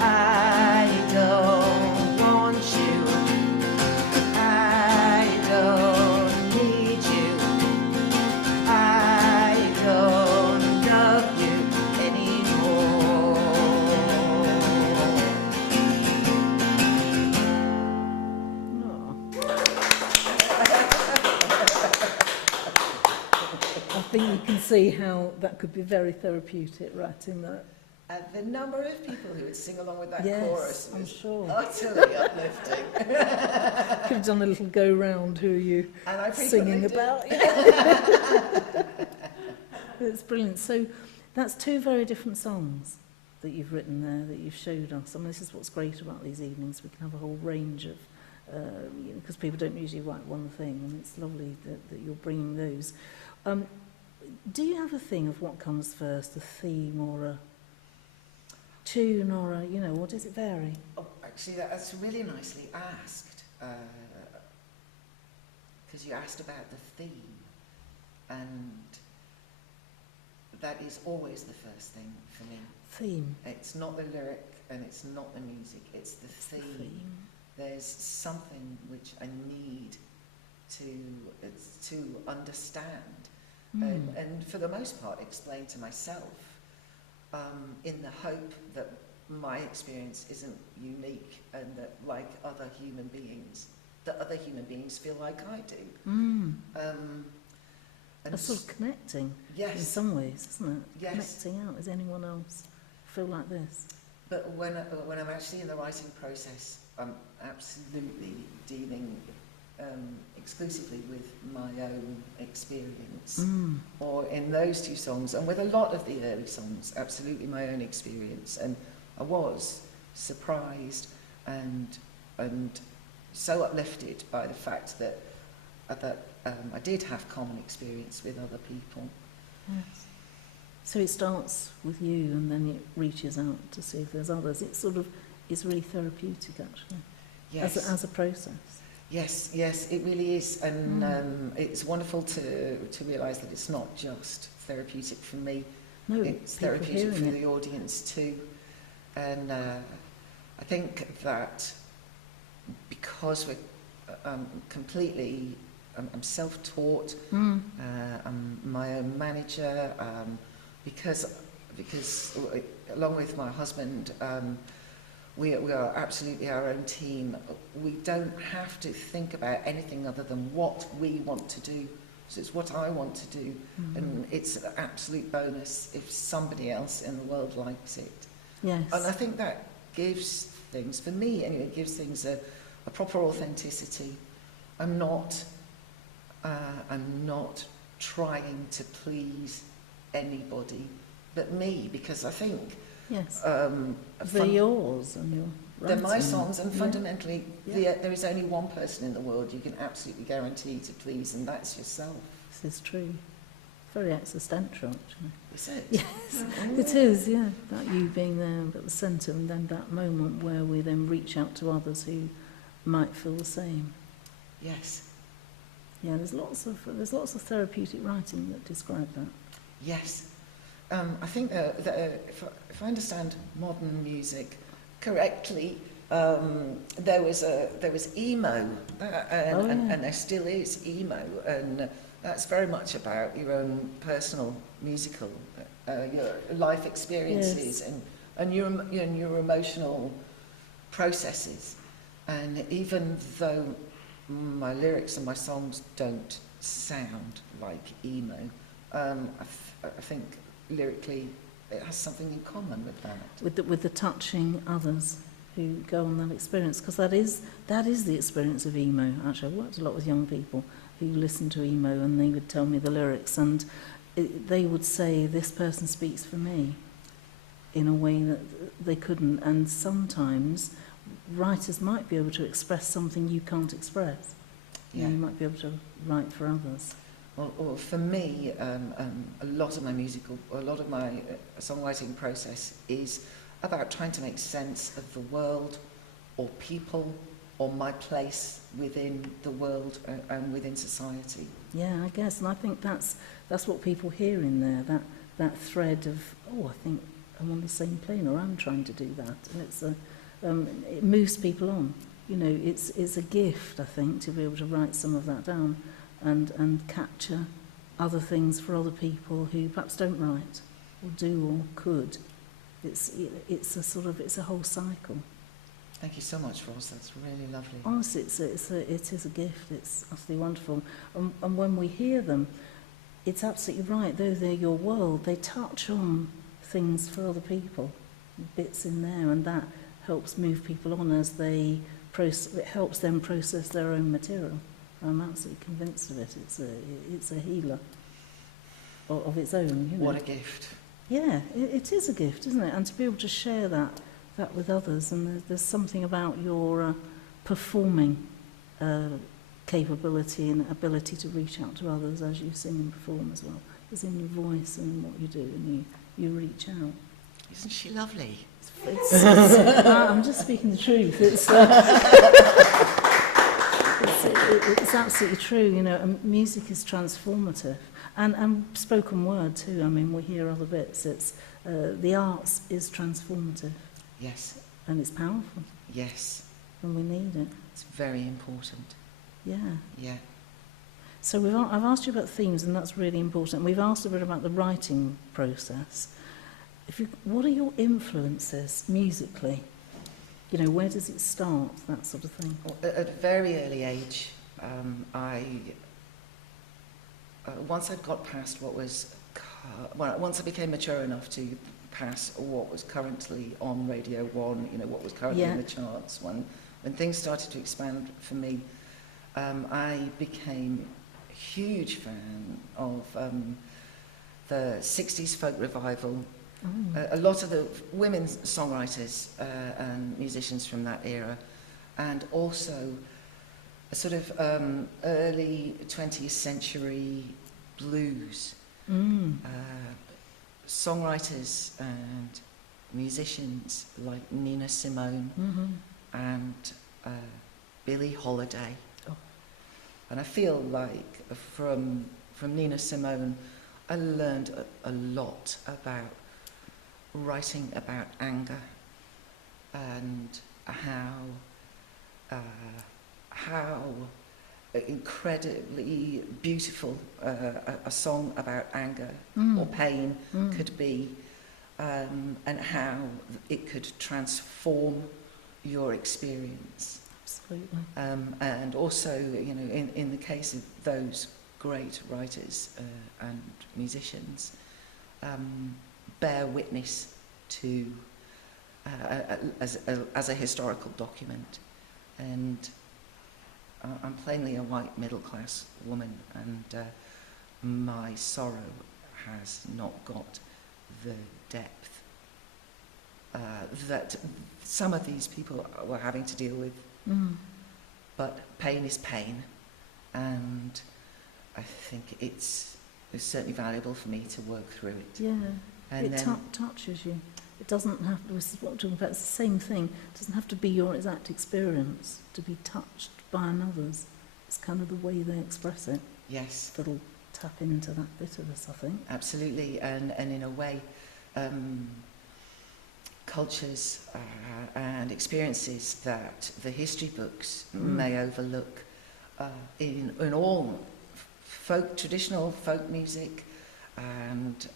I don't want you. I don't need you. I don't love you anymore. I think you can see how that could be very therapeutic, writing that. And the number of people who would sing along with that Yes, chorus I'm was sure. utterly uplifting. Could have done a little go round. Who are you And I singing frequently do. about? It's brilliant. So that's two very different songs that you've written there, that you've showed us. I mean, this is what's great about these evenings. We can have a whole range of, because people don't usually write one thing, and it's lovely that you're bringing those. Do you have a thing of what comes first, a theme or a tune or a, or does it vary? Oh, actually, that's really nicely asked, because you asked about the theme, and that is always the first thing for me. Theme. It's not the lyric and it's not the music, it's the theme. There's something which I need to understand, and for the most part explain to myself, in the hope that my experience isn't unique and that, like other human beings, feel like I do. And That's sort of connecting yes, in some ways, isn't it? Yes. Connecting out. Does anyone else feel like this? But when I'm actually in the writing process, I'm absolutely dealing exclusively with my own experience. Or in those two songs, and with a lot of the early songs, absolutely my own experience. And I was surprised and so uplifted by the fact that I did have common experience with other people. Yes. So it starts with you and then it reaches out to see if there's others. It's really therapeutic, actually, Yes. as a process. Yes, it really is, and it's wonderful to realise that it's not just therapeutic for me. No, it's people therapeutic for hearing the audience too, and I think that because we're completely, I'm self-taught, I'm my own manager, because along with my husband, we are absolutely our own team. We don't have to think about anything other than what we want to do. So it's what I want to do, and it's an absolute bonus if somebody else in the world likes it. Yes. And I think that gives things, for me anyway, it gives things a proper authenticity. I'm not trying to please anybody but me, because I think Yes. They're yours and you're they're my writing songs, and them. fundamentally there is only one person in the world you can absolutely guarantee to please, and that's yourself. This is true. Very existential, actually. Is it? Yes, it is, yeah. That you being there at the centre, and then that moment where we then reach out to others who might feel the same. Yes. Yeah, there's lots of therapeutic writing that describe that. Yes. I think that if I understand modern music correctly, there was emo, and there still is emo, and that's very much about your own personal musical, your life experiences, Yes. and your emotional processes. And even though my lyrics and my songs don't sound like emo, I think lyrically it has something in common with that. With the touching others who go on that experience, because that is the experience of emo. Actually, I've worked a lot with young people who listen to emo, and they would tell me the lyrics, and they would say, this person speaks for me, in a way that they couldn't. And sometimes writers might be able to express something you can't express. You know, Yeah. you might be able to write for others. Well, for me, a lot of my songwriting process is about trying to make sense of the world, or people, or my place within the world and within society. Yeah, I guess, and I think that's what people hear in there. That thread of, oh, I think I'm on the same plane, or I'm trying to do that, and it's it moves people on. You know, it's a gift, I think, to be able to write some of that down, and capture other things for other people who perhaps don't write, or do, or could. It's a whole cycle. Thank you so much, Roz. That's really lovely. Honestly, it is a gift. It's utterly wonderful. And when we hear them, it's absolutely right. Though they're your world, they touch on things for other people, bits in there, and that helps move people on as they it helps them process their own material. I'm absolutely convinced of it. It's a healer of its own. You know. What a gift. Yeah, it is a gift, isn't it? And to be able to share that with others, and there's something about your performing capability and ability to reach out to others as you sing and perform as well. It's in your voice and what you do, and you reach out. Isn't she lovely? I'm just speaking the truth. It's absolutely true, you know, and music is transformative. And spoken word too, I mean, we hear other bits. It's the arts is transformative. Yes. And it's powerful. Yes. And we need it. It's very important. Yeah. Yeah. So I've asked you about themes, and that's really important. We've asked a bit about the writing process. What are your influences musically? You know, where does it start, that sort of thing? Well, at a very early age, once I'd got past once I became mature enough to pass what was currently on Radio 1, you know, what was currently in the charts, when things started to expand for me, I became a huge fan of the 60s folk revival. A lot of the women's songwriters and musicians from that era, and also a sort of early 20th century blues. Songwriters and musicians like Nina Simone and Billie Holiday. Oh. And I feel like from Nina Simone, I learned a lot about writing about anger and how incredibly beautiful a song about anger or pain could be, and how it could transform your experience. Absolutely. And also, you know, in the case of those great writers and musicians, bear witness to as a historical document. And I'm plainly a white middle-class woman, and my sorrow has not got the depth that some of these people were having to deal with. But pain is pain, and I think it's certainly valuable for me to work through it. Yeah, and it then touches you. It doesn't have to, this is what we're talking about, it's the same thing. It doesn't have to be your exact experience to be touched by another's. It's kind of the way they express it. yes, That'll tap into that bit of us, I think. absolutely, and in a way, cultures and experiences that the history books may overlook in all traditional folk music and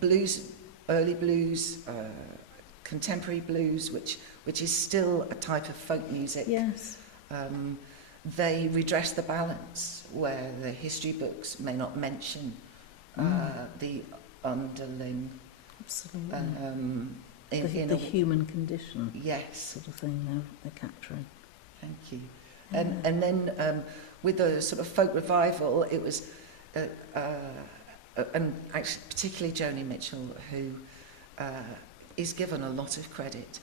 blues, early blues, contemporary blues, which is still a type of folk music. Yes. They redress the balance where the history books may not mention the underlying Absolutely. in the a, human condition. yes, Sort of thing they're capturing. thank you. And then with the sort of folk revival, it was and actually particularly Joni Mitchell, who is given a lot of credit,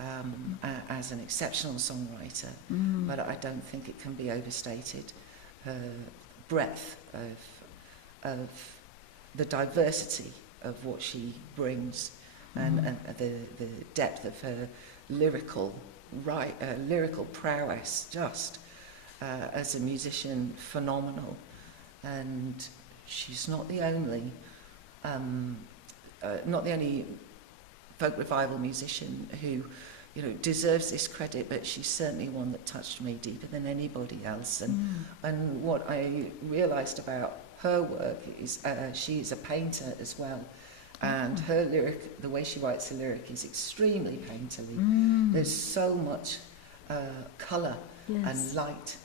as an exceptional songwriter, but I don't think it can be overstated. Her breadth of the diversity of what she brings, and the depth of her lyrical prowess, just as a musician, phenomenal. And she's not the only folk revival musician who, you know, deserves this credit, but she's certainly one that touched me deeper than anybody else. And what I realised about her work is she's a painter as well, and her lyric, the way she writes the lyric, is extremely painterly. There's so much colour and light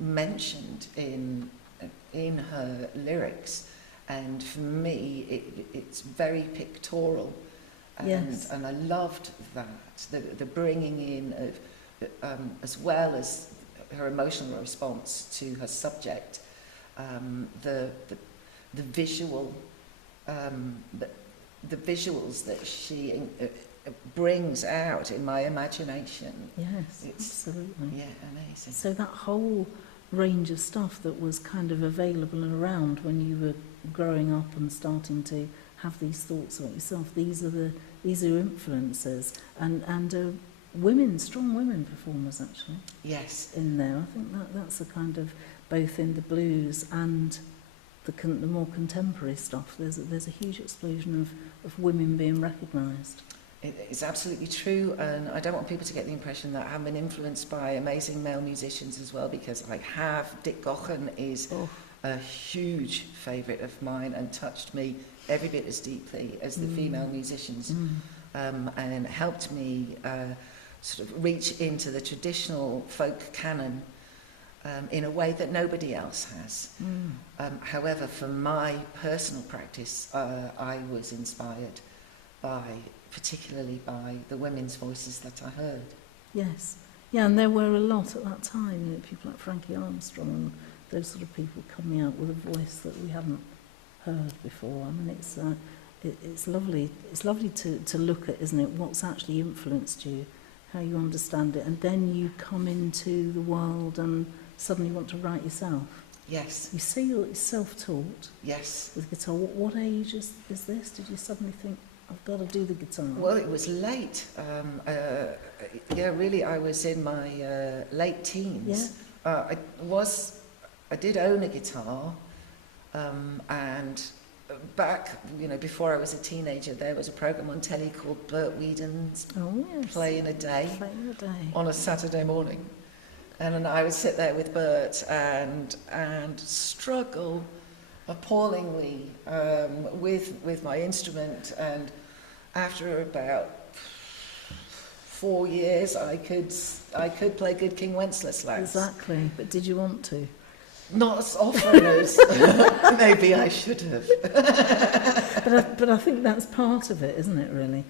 mentioned in her lyrics. And for me, it's very pictorial, and I loved that, the bringing in of, as well as her emotional response to her subject, the visual, the visuals that she brings out in my imagination. Yes, It's, absolutely. yeah, amazing. So that whole range of stuff that was kind of available and around when you were growing up and starting to have these thoughts about yourself, these are influences, and women, strong women performers actually. Yes. In there, I think that's a kind of, both in the blues and the more contemporary stuff. There's a huge explosion of women being recognised. It's absolutely true, and I don't want people to get the impression that I haven't been influenced by amazing male musicians as well, because I have. Dick Gaughan is a huge favourite of mine and touched me every bit as deeply as the female musicians, and helped me sort of reach into the traditional folk canon in a way that nobody else has. However, for my personal practice, I was inspired particularly by the women's voices that I heard. Yes. Yeah, and there were a lot at that time, you know, people like Frankie Armstrong and those sort of people coming out with a voice that we hadn't heard before. I mean, it's lovely. It's lovely to look at, isn't it, what's actually influenced you, how you understand it, and then you come into the world and suddenly want to write yourself. Yes. You see you're self-taught. Yes. With guitar. What age is this? Did you suddenly think, I've got to do the guitar? Well, it was late. Yeah, really, I was in my late teens. Yeah. I did own a guitar, and back, you know, before I was a teenager, there was a program on telly called Bert Whedon's Play in a Day on a Saturday morning. And I would sit there with Bert and struggle appallingly with my instrument, and after about 4 years I could play good King Wenceslas. Exactly, but did you want to? Not as often as maybe I should have. But I think that's part of it, isn't it, really?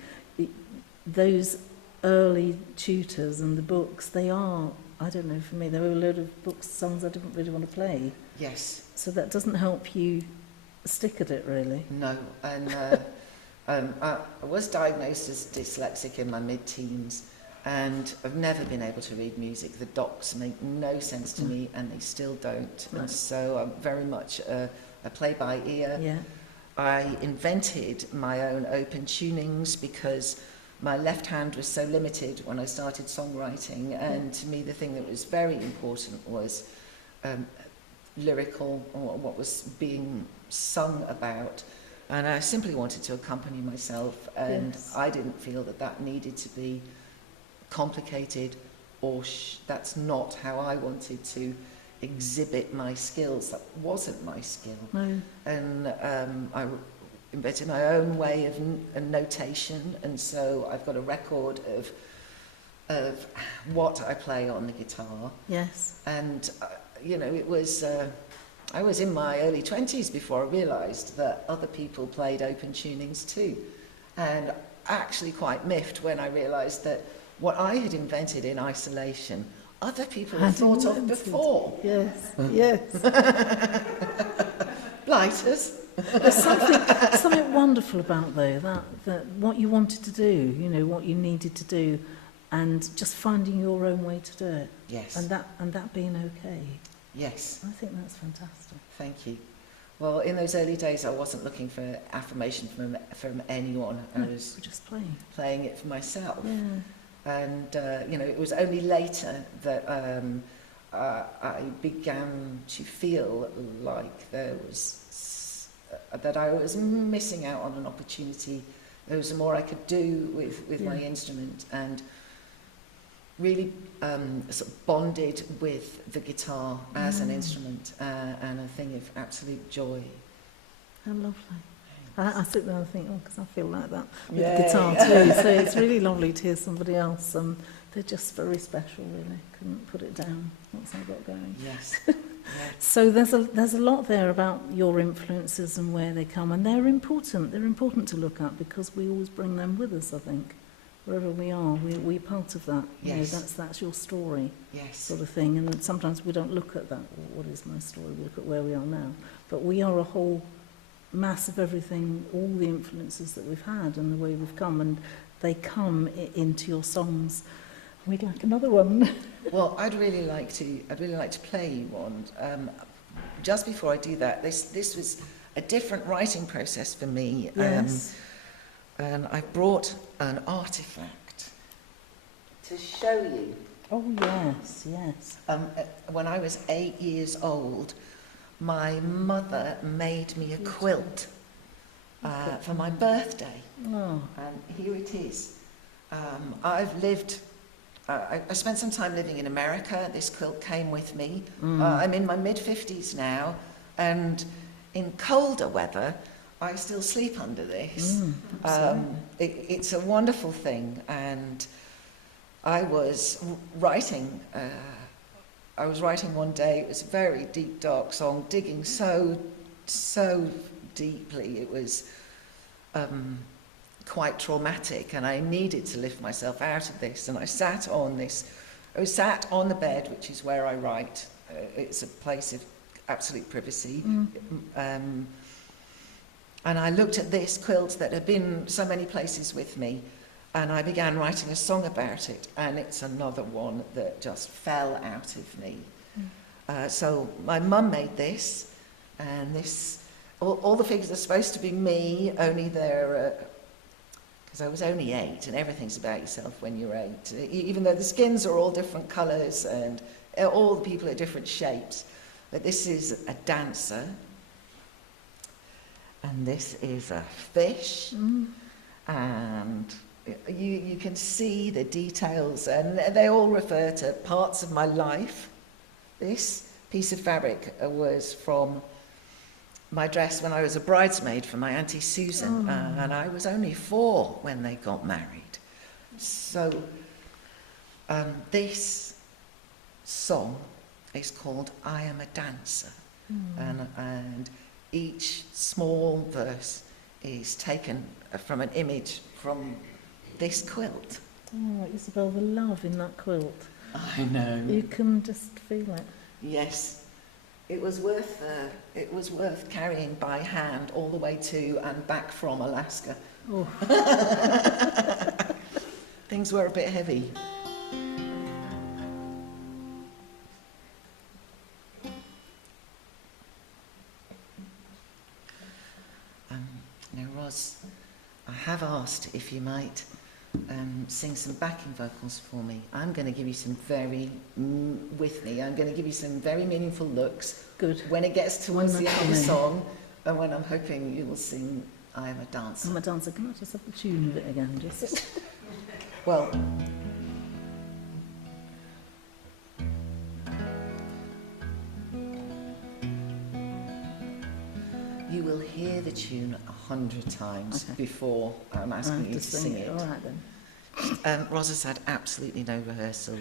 Those early tutors and the books, they are, I don't know, for me, there were a load of books, songs I didn't really want to play. Yes. So that doesn't help you stick at it, really. No, and I was diagnosed as dyslexic in my mid-teens, and I've never been able to read music. The docs make no sense to me, and they still don't. And so I'm very much a play-by-ear. Yeah. I invented my own open tunings because my left hand was so limited when I started songwriting, and to me the thing that was very important was lyrical, or what was being sung about, and I simply wanted to accompany myself, and I didn't feel that needed to be complicated, or that's not how I wanted to exhibit my skills. That wasn't my skill. No. And I invented my own way of notation, and so I've got a record of what I play on the guitar. Yes. And you know, it was I was in my early 20s before I realised that other people played open tunings too, and actually quite miffed when I realised that what I had invented in isolation, other people had thought of before. Yes, yes. Blighters. There's something wonderful about though that what you wanted to do, you know, what you needed to do, and just finding your own way to do it. Yes. And that being okay. Yes. I think that's fantastic. Thank you. Well, in those early days, I wasn't looking for affirmation from anyone. I was We're just playing. playing it for myself. Yeah. And, you know, it was only later that I began to feel like there was, that I was missing out on an opportunity. There was more I could do with my instrument, and really sort of bonded with the guitar as an instrument and a thing of absolute joy. How lovely. I sit there and think, oh, because I feel like that with the guitar too. So it's really lovely to hear somebody else. They're just very special, really. Couldn't put it down once I got going. Yes. So there's a lot there about your influences and where they come, and they're important. They're important to look at because we always bring them with us, I think. Wherever we are, we're part of that. You know, that's your story, sort of thing. And sometimes we don't look at that. What is my story? We look at where we are now. But we are a whole mass of everything, all the influences that we've had and the way we've come, and they come into your songs. We'd like another one. Well, I'd really like to play you one. Just before I do that, this was a different writing process for me. Yes. And I brought an artifact to show you. Oh, yes, yes. When I was 8 years old, my mother made me a quilt for my birthday. Oh. And here it is. I've lived, I spent some time living in America. This quilt came with me. I'm in my mid-50s now, and in colder weather, I still sleep under this. It's a wonderful thing, and I was writing one day. It was a very deep, dark song, digging so deeply. It was quite traumatic, and I needed to lift myself out of this. And I sat on the bed, which is where I write. It's a place of absolute privacy. And I looked at this quilt that had been so many places with me, and I began writing a song about it, and it's another one that just fell out of me. So my mum made this, and all the figures are supposed to be me, only they're, because I was only 8, and everything's about yourself when you're 8, even though the skins are all different colours, and all the people are different shapes. But this is a dancer. And this is a fish, and you can see the details, and they all refer to parts of my life. This piece of fabric was from my dress when I was a bridesmaid for my Auntie Susan, and I was only 4 when they got married. So this song is called I Am a Dancer, and each small verse is taken from an image from this quilt. Oh, Isabel, the love in that quilt. I know. You can just feel it. Yes. It was worth carrying by hand all the way to and back from Alaska. Oh. Things were a bit heavy. Now, Ros, I have asked if you might sing some backing vocals for me. I'm going to give you some very meaningful looks. Good. When it gets towards the end of the song, and when I'm hoping you will sing I Am a Dancer. I'm a dancer. Can I just have the tune of it again? Just. Well, you will hear the tune 100 times before I'm asking you to sing it. All right then. Rosa's had absolutely no rehearsal.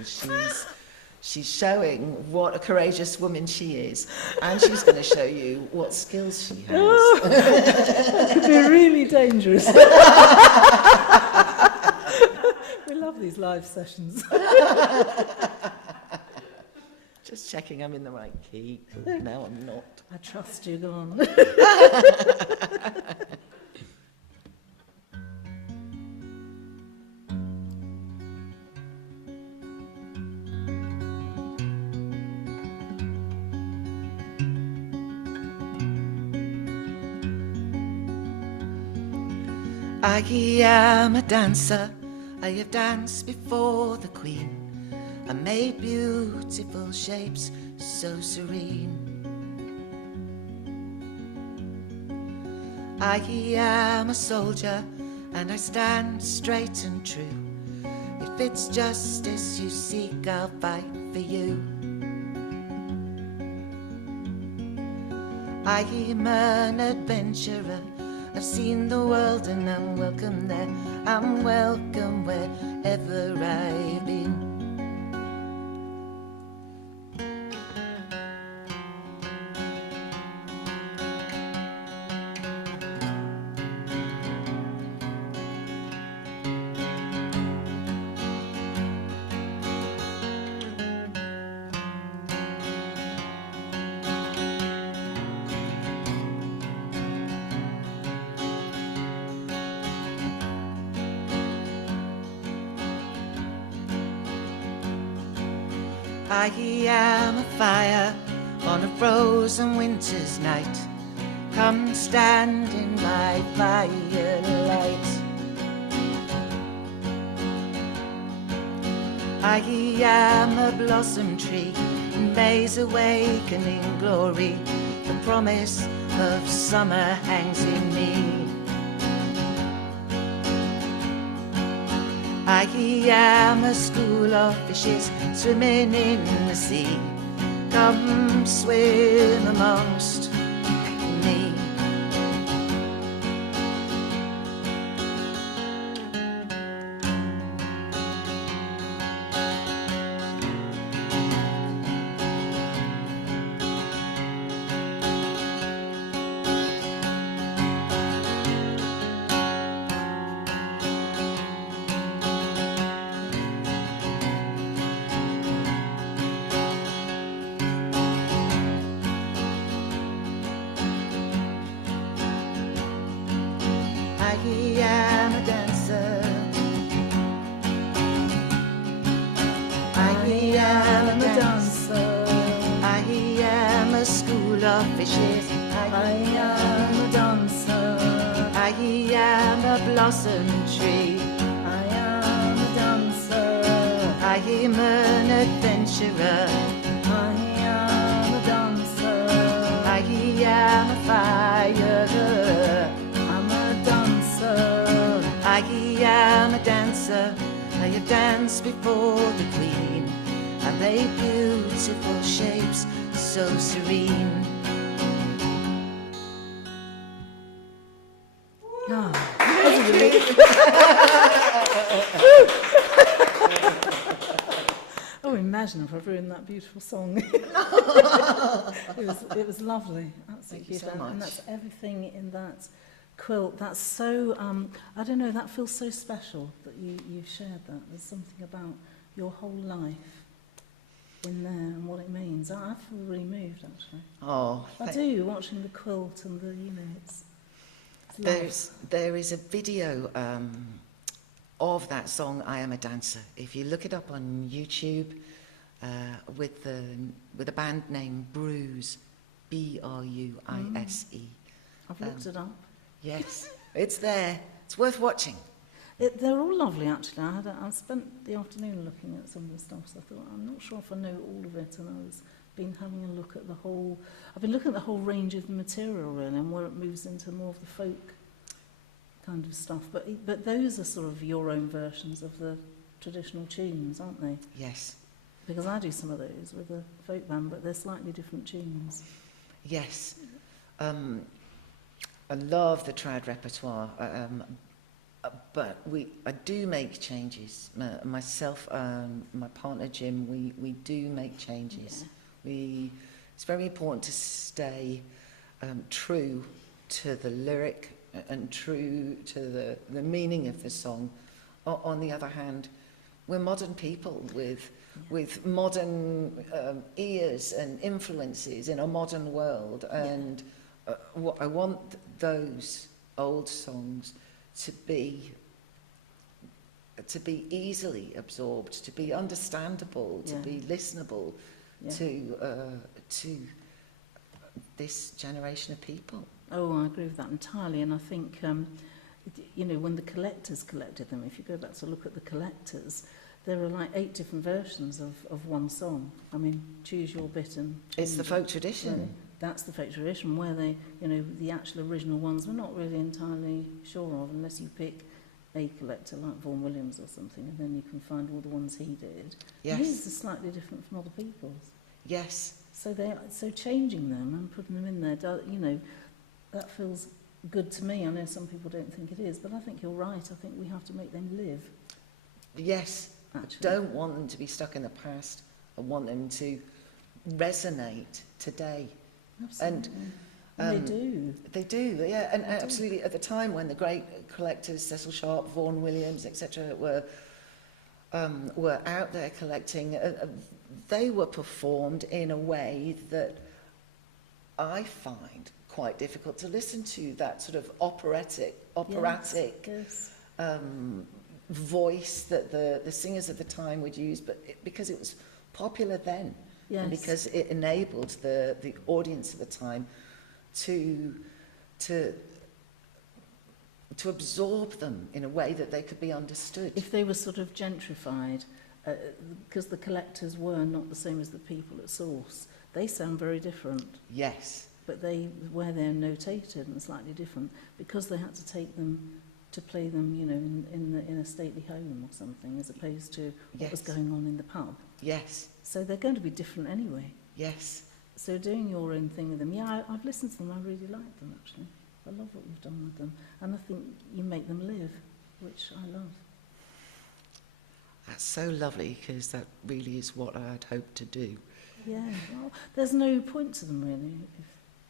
She's showing what a courageous woman she is, and she's going to show you what skills she has. Oh, that could be really dangerous. We love these live sessions. Just checking I'm in the right key. No, I'm not. I trust you, go on. I am a dancer, I have danced before the Queen. I made beautiful shapes so serene. I am a soldier and I stand straight and true. If it's justice you seek, I'll fight for you. I am an adventurer, I've seen the world and I'm welcome there. I'm welcome wherever I've been. I am a fire on a frozen winter's night. Come stand in my firelight. I am a blossom tree in May's awakening glory. The promise of summer hangs in me. I am a school of fishes swimming in the sea. Come swim amongst me. I am a dancer. I am a dancer. I am a school of fishes. I am a dancer. I am a blossom tree. I am a dancer. I am an adventurer. I am a dancer. I am a fire. I am a dancer, I have danced before the Queen. I made beautiful shapes so serene. Oh, imagine if I've ruined that beautiful song. It was lovely, absolutely beautiful. So much. And that's everything in that quilt. That's so, I don't know, that feels so special that you've shared that. There's something about your whole life in there and what it means. I feel really moved, actually. Oh, I do, watching the quilt and the, it's there is a video of that song, I Am a Dancer. If you look it up on YouTube with a band name Bruise, B-R-U-I-S-E. I've looked it up. Yes, it's there. It's worth watching. They're all lovely, actually. I spent the afternoon looking at some of the stuff, so I thought, I'm not sure if I know all of it, and I've been having a look at the whole range of the material, really, and where it moves into more of the folk kind of stuff. But those are sort of your own versions of the traditional tunes, aren't they? Yes. Because I do some of those with a folk band, but they're slightly different tunes. Yes. I love the trad repertoire, but I do make changes. Myself, my partner Jim, we do make changes. Yeah. It's very important to stay true to the lyric and true to the meaning of the song. On the other hand, we're modern people with with modern ears and influences in a modern world. And what I want those old songs to be easily absorbed, to be understandable, to be listenable to this generation of people. Oh, I agree with that entirely, and I think, you know, when the collectors collected them, if you go back to look at the collectors, there are like 8 different versions of one song. I mean, choose your bit and it's the folk tradition. Yeah, that's the folk tradition, where they, you know, the actual original ones we're not really entirely sure of, unless you pick a collector like Vaughan Williams or something, and then you can find all the ones he did. Yes. And his are slightly different from other people's. Yes. So changing them and putting them in there, you know, that feels good to me. I know some people don't think it is, but I think you're right. I think we have to make them live. Yes. Actually. Don't want them to be stuck in the past. I want them to resonate today. Absolutely. And they do. They do, yeah. And absolutely, at the time when the great collectors, Cecil Sharp, Vaughan Williams, etc., were out there collecting, they were performed in a way that I find quite difficult to listen to, that sort of operatic Yes. voice that the singers of the time would use, but because it was popular then, and because it enabled the audience at the time to absorb them in a way that they could be understood. If they were sort of gentrified, because the collectors were not the same as the people at source, they sound very different. Yes. But where they're notated and slightly different, because they had to take them to play them, you know, in a stately home or something, as opposed to what was going on in the pub. Yes. So they're going to be different anyway. Yes. So doing your own thing with them, I've listened to them, I really like them actually. I love what you've done with them, and I think you make them live, which I love. That's so lovely, because that really is what I'd hoped to do. Yeah, well, there's no point to them really.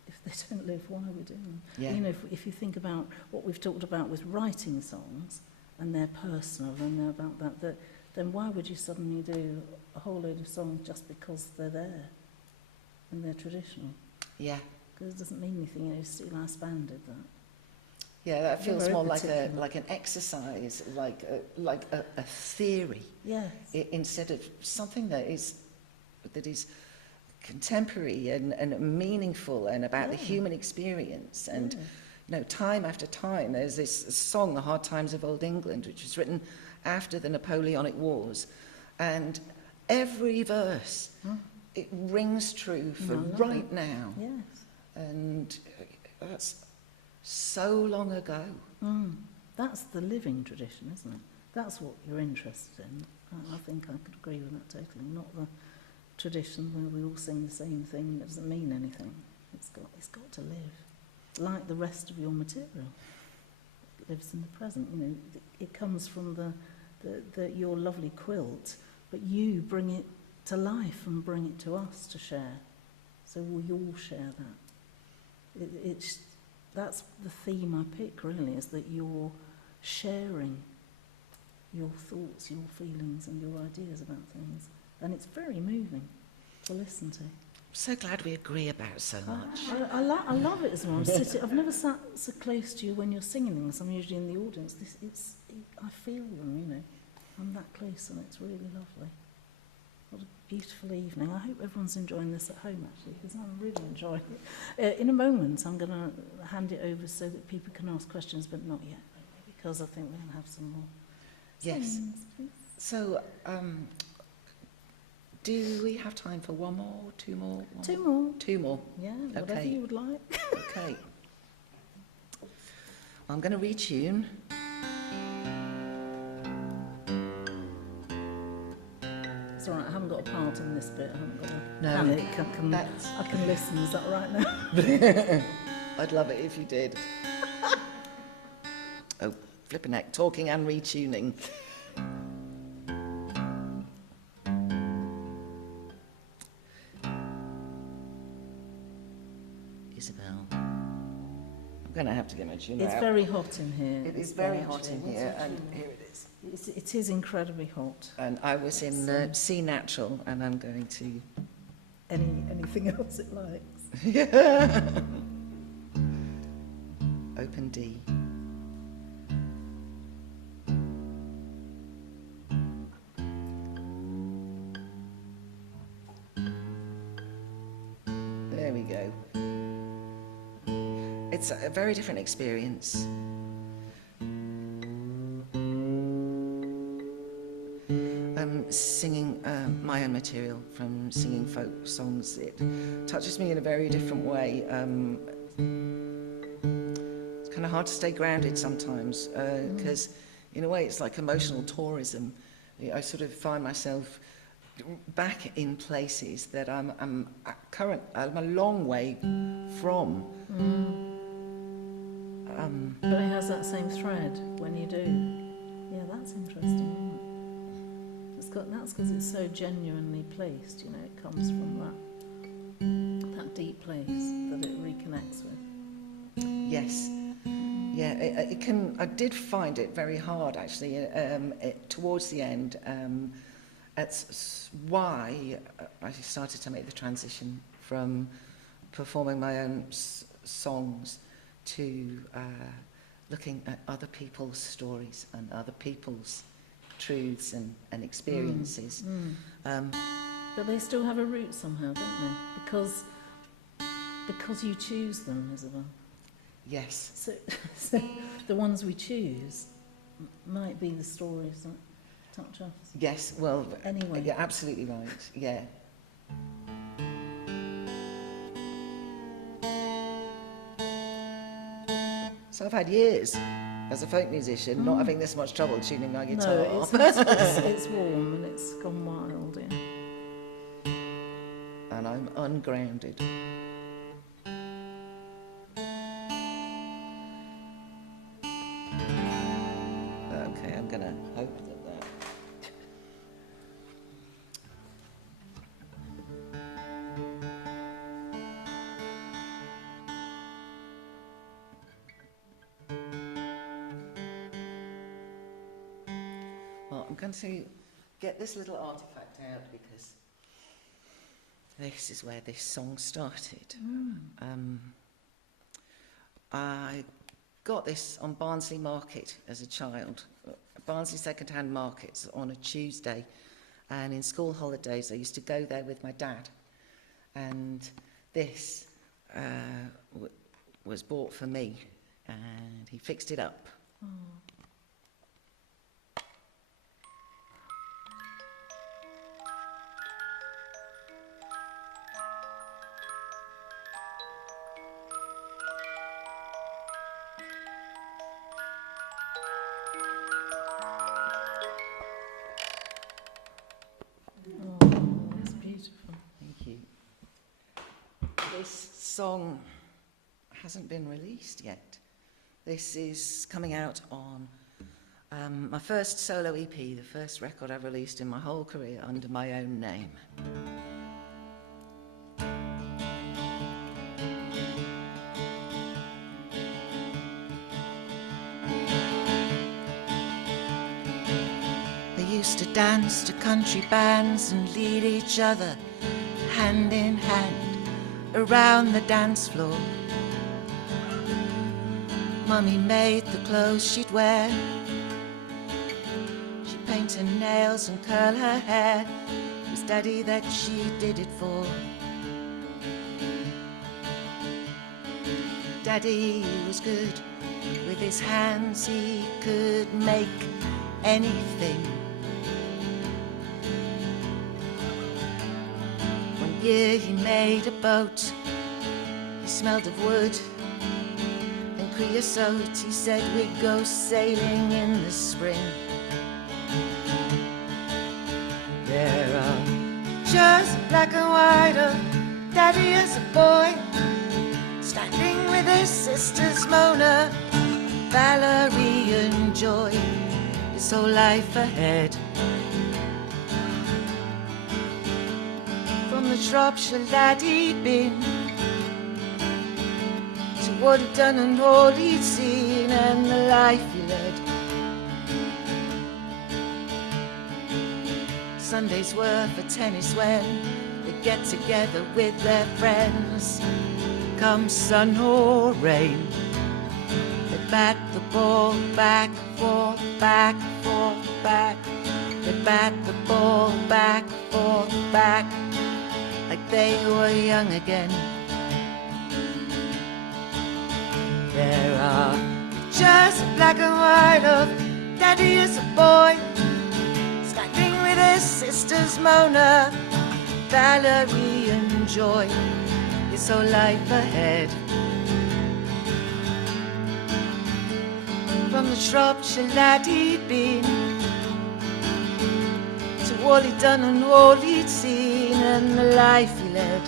If they don't live, why are we doing them? Yeah. You know, if you think about what we've talked about with writing songs, and they're personal, and they're about that, then why would you suddenly do a whole load of songs just because they're there, and they're traditional? Yeah. Because it doesn't mean anything, you know, Steel House Band did that. Yeah, that They're feels very more particular. like an exercise, like a theory, Yes. instead of something that is contemporary and meaningful and about the human experience. And you know, time after time, there's this song, The Hard Times of Old England, which was written after the Napoleonic Wars, and every verse it rings true for right now. Yes. And that's so long ago. That's the living tradition, isn't it? That's what you're interested in. I think I could agree with that totally. Not the tradition where we all sing the same thing that doesn't mean anything. It's got to live, like the rest of your material. It lives in the present. You know, it comes from your lovely quilt, but you bring it to life and bring it to us to share. So we all share that. That's the theme I pick, really, is that you're sharing your thoughts, your feelings and your ideas about things. And it's very moving to listen to. I'm so glad we agree about so much. I love it as well. I've never sat so close to you when you're singing things. I'm usually in the audience. I feel them, you know. I'm that close, and it's really lovely. What a beautiful evening. I hope everyone's enjoying this at home, actually, because I'm really enjoying it. In a moment, I'm going to hand it over so that people can ask questions, but not yet, because I think we're going to have some more. Yes. Please. So, do we have time for one more, two more? Two more. Two more. Yeah, whatever Okay. you would like. Okay. I'm going to retune. It's all right, I haven't got a part in this bit. I haven't got a No, panic. I can listen. Is that all right now? I'd love it if you did. Oh, flipping heck, talking and retuning. Isabel, I'm going to have to get my tuna It's out. very hot in here. It is as very well, hot actually. in What's here, your and tuna? here it is. It is incredibly hot. And I was in Sea Natural, and I'm going to... Anything else it likes. Open D. There we go. It's a very different experience. Singing my own material, from singing folk songs, it touches me in a very different way. It's kind of hard to stay grounded sometimes, because in a way it's like emotional tourism. I sort of find myself back in places that I'm a long way from. But it has that same thread when you do. Yeah, that's interesting, isn't it? That's because it's so genuinely placed, you know, it comes from that deep place that it reconnects with. Yes. Yeah, it can. I did find it very hard, actually, towards the end. That's why I started to make the transition from performing my own songs to looking at other people's stories and other people's truths and experiences. But they still have a root somehow, don't they? Because you choose them, Isabel. Yes. So the ones we choose might be the stories that touch us. Yes, well, Anyway. you're absolutely right, yeah. So I've had years as a folk musician not having this much trouble tuning my guitar. No, it's warm and it's gone wild, yeah. And I'm ungrounded. Okay, I'm gonna hope that Well, I'm going to get this little artifact out because this is where this song started. I got this on Barnsley Market as a child, Barnsley second-hand markets on a Tuesday, and in school holidays I used to go there with my dad, and this was bought for me, and he fixed it up. That's beautiful. Thank you. This song hasn't been released yet. This is coming out on my first solo EP, the first record I've released in my whole career under my own name. They used to dance to country bands and lead each other hand in hand around the dance floor. Mummy made the clothes she'd wear. She'd paint her nails and curl her hair. It was Daddy that she did it for. Daddy was good. With his hands he could make anything. One year he made a boat. He smelled of wood and creosote. He said we'd go sailing in the spring. There are just black and white of Daddy as a boy, standing with his sisters Mona, Valerie and Joy. His whole life ahead. From the Shropshire lad he'd been to what he'd done and all he'd seen and the life he led. Sundays were for tennis when they get together with their friends. Come sun or rain, they bat the ball back, forth, back, forth, back. They bat the ball back, forth, back, like they were young again. There are pictures in black and white of Daddy as a boy, standing with his sisters Mona, Valerie and Joy. His whole life ahead. From the Shropshire lad he'd been to all he'd done and all he'd seen and the life he led.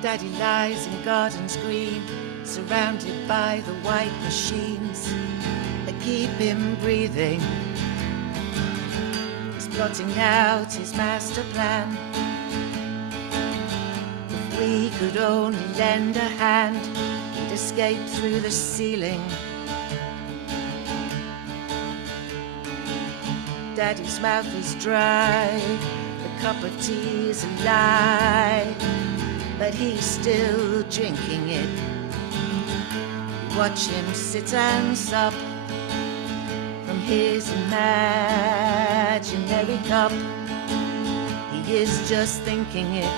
Daddy lies in gardens green, surrounded by the white machines that keep him breathing. He's plotting out his master plan. If we could only lend a hand, he'd escape through the ceiling. Daddy's mouth is dry, the cup of tea is a lie, but he's still drinking it. Watch him sit and sup from his imaginary cup. He is just thinking it.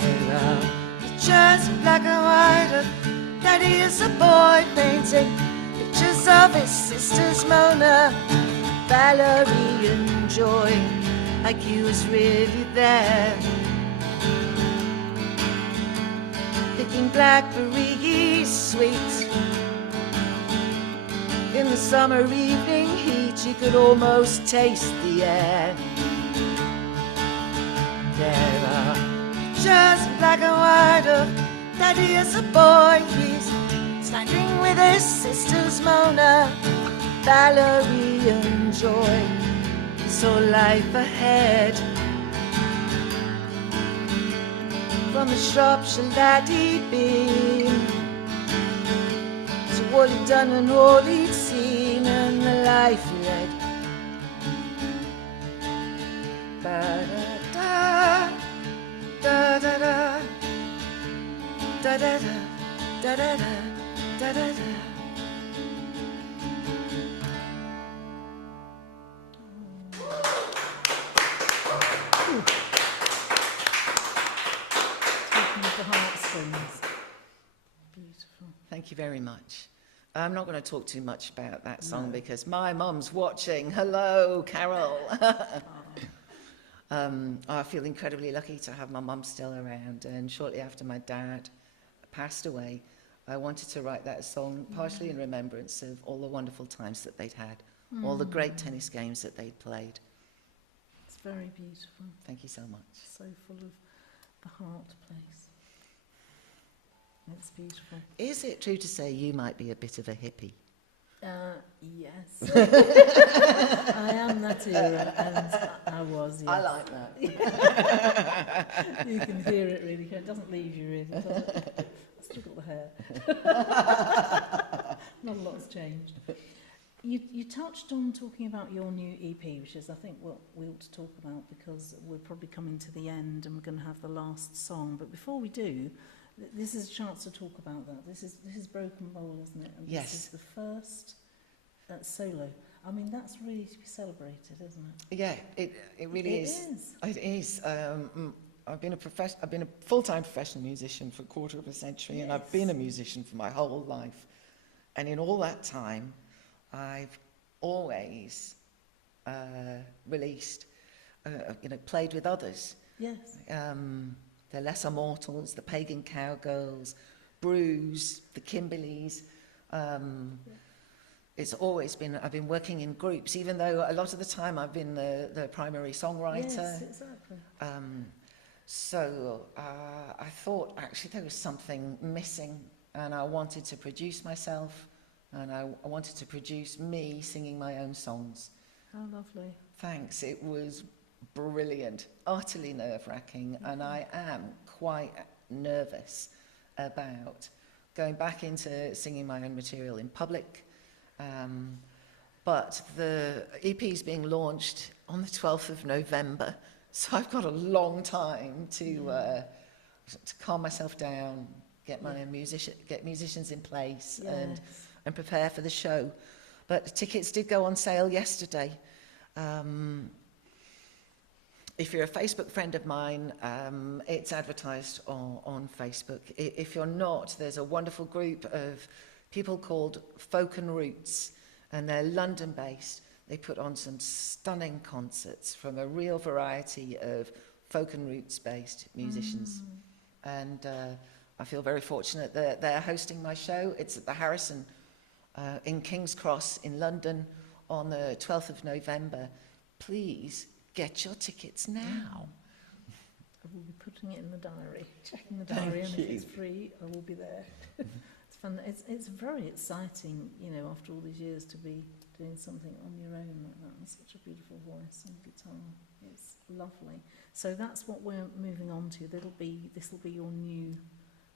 There are pictures in black and white of Daddy as a boy, painting pictures of his sisters Mona, Valerie and Joy, like he was really there. Picking blackberry sweet in the summer evening heat, you could almost taste the air. There are pictures in black and white of Daddy as a boy. He's standing with his sisters Mona, Valerie and Joy. His whole life ahead. From the Shropshire lad he'd been to all he'd done and all he'd seen and the life he led. Ba-da-da, da-da-da, da-da-da, da-da-da, da-da-da. The heartstrings. Beautiful. Thank you very much. I'm not going to talk too much about that song because my mum's watching. Hello, Carol. I feel incredibly lucky to have my mum still around, and shortly after my dad passed away, I wanted to write that song partially in remembrance of all the wonderful times that they'd had, all the great tennis games that they'd played. It's very beautiful. Thank you so much. So full of the heart place. It's beautiful. Is it true to say you might be a bit of a hippie? Yes. I am that era, and I was, yes. I like that. You can hear it really. It doesn't leave you really, does it? I've still got the hair. Not a lot's changed. You touched on talking about your new EP, which is, I think, what we ought to talk about because we're probably coming to the end and we're going to have the last song. But before we do, this is a chance to talk about that. This is Broken Bowl, isn't it? And yes. This is the first solo. I mean, that's really to be celebrated, isn't it? Yeah, it really is. It is. I've been a full-time professional musician for a quarter of a century, yes. And I've been a musician for my whole life. And in all that time, I've always released, played with others. Yes. The Lesser Mortals, the Pagan Cowgirls, Bruce, the Kimberleys. It's always been, I've been working in groups, even though a lot of the time I've been the primary songwriter. Yes, exactly. So I thought actually there was something missing and I wanted to produce myself and I wanted to produce me singing my own songs. How lovely. Thanks, it was brilliant, utterly nerve-wracking, and I am quite nervous about going back into singing my own material in public. But the EP is being launched on the 12th of November, so I've got a long time to calm myself down, get my get musicians in place, and prepare for the show. But tickets did go on sale yesterday. If you're a Facebook friend of mine, it's advertised on Facebook. If you're not, there's a wonderful group of people called Folk and Roots, and they're London-based. They put on some stunning concerts from a real variety of folk and roots-based musicians. And I feel very fortunate that they're hosting my show. It's at the Harrison in King's Cross in London on the 12th of November. Please get your tickets now. I will be putting it in the diary, checking the diary, and if it's free, I will be there. It's fun. It's very exciting, you know, after all these years to be doing something on your own like that, and such a beautiful voice and guitar. It's lovely. So that's what we're moving on to. This will be your new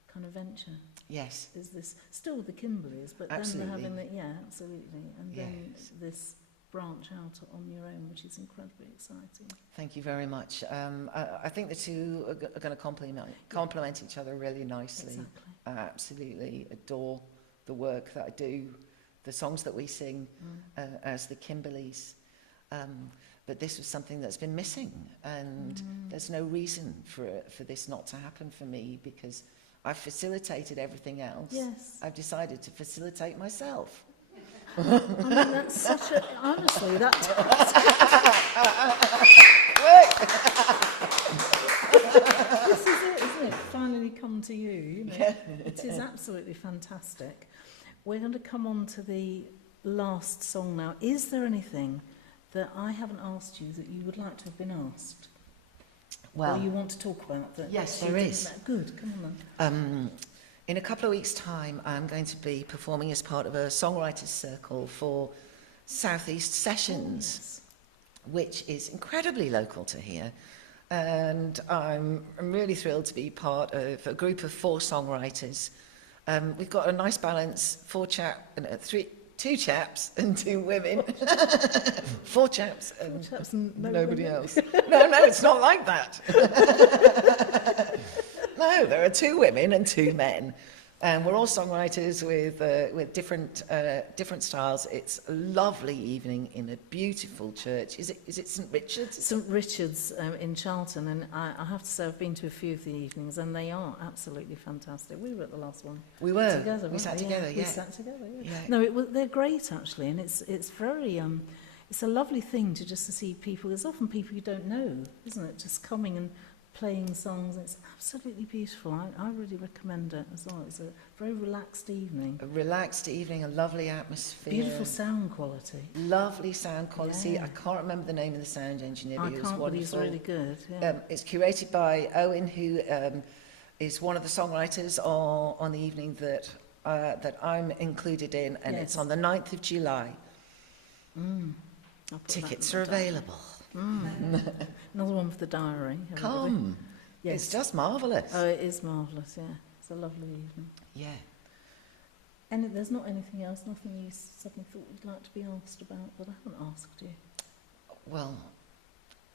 kind of venture. Yes. Is this still with the Kimberleys, but Absolutely. then they're having absolutely, and then Yes. this branch out on your own, which is incredibly exciting. Thank you very much. I think the two are going to complement each other really nicely. Exactly. I absolutely adore the work that I do, the songs that we sing as the Kimberleys. But this was something that's been missing, and there's no reason for this not to happen for me, because I've facilitated everything else. Yes. I've decided to facilitate myself. I mean, that's such a, honestly, this is it, isn't it? Finally come to you, you know. It is absolutely fantastic. We're going to come on to the last song now. Is there anything that I haven't asked you that you would like to have been asked? Well, or you want to talk about that? yes, you there didn't is. know? Good, come on then. In a couple of weeks' time, I'm going to be performing as part of a songwriters' circle for Southeast Sessions, which is incredibly local to here. And I'm really thrilled to be part of a group of 4 songwriters. We've got a nice balance, 2 chaps and 2 women. 4 chaps and, nobody else. No, it's not like that. No, there are 2 women and 2 men. And we're all songwriters with different styles. It's a lovely evening in a beautiful church. Is it St Richard's? St Richard's in Charlton, and I have to say I've been to a few of the evenings, and they are absolutely fantastic. We were at the last one. We were. Together, We sat together, yeah. We sat together, yeah. Yeah. No, they're great actually, and it's very it's a lovely thing to just to see people. There's often people you don't know, isn't it? Just coming and playing songs. It's absolutely beautiful. I really recommend it as well. It's a very relaxed evening. A relaxed evening, a lovely atmosphere. Beautiful sound quality. Lovely sound quality. Yeah. I can't remember the name of the sound engineer, but I he was can't believe he's wonderful. really good. Yeah. It's curated by Owen, who is one of the songwriters on the evening that I'm included in, and it's Yes. on the 9th of July. I'll put Tickets that are in my diary. available. Another one for the diary. everybody. Come. Yes. It's just marvellous. Oh, it is marvellous, yeah. It's a lovely evening. Yeah. And there's not anything else, nothing you suddenly thought you'd like to be asked about that I haven't asked you? Well,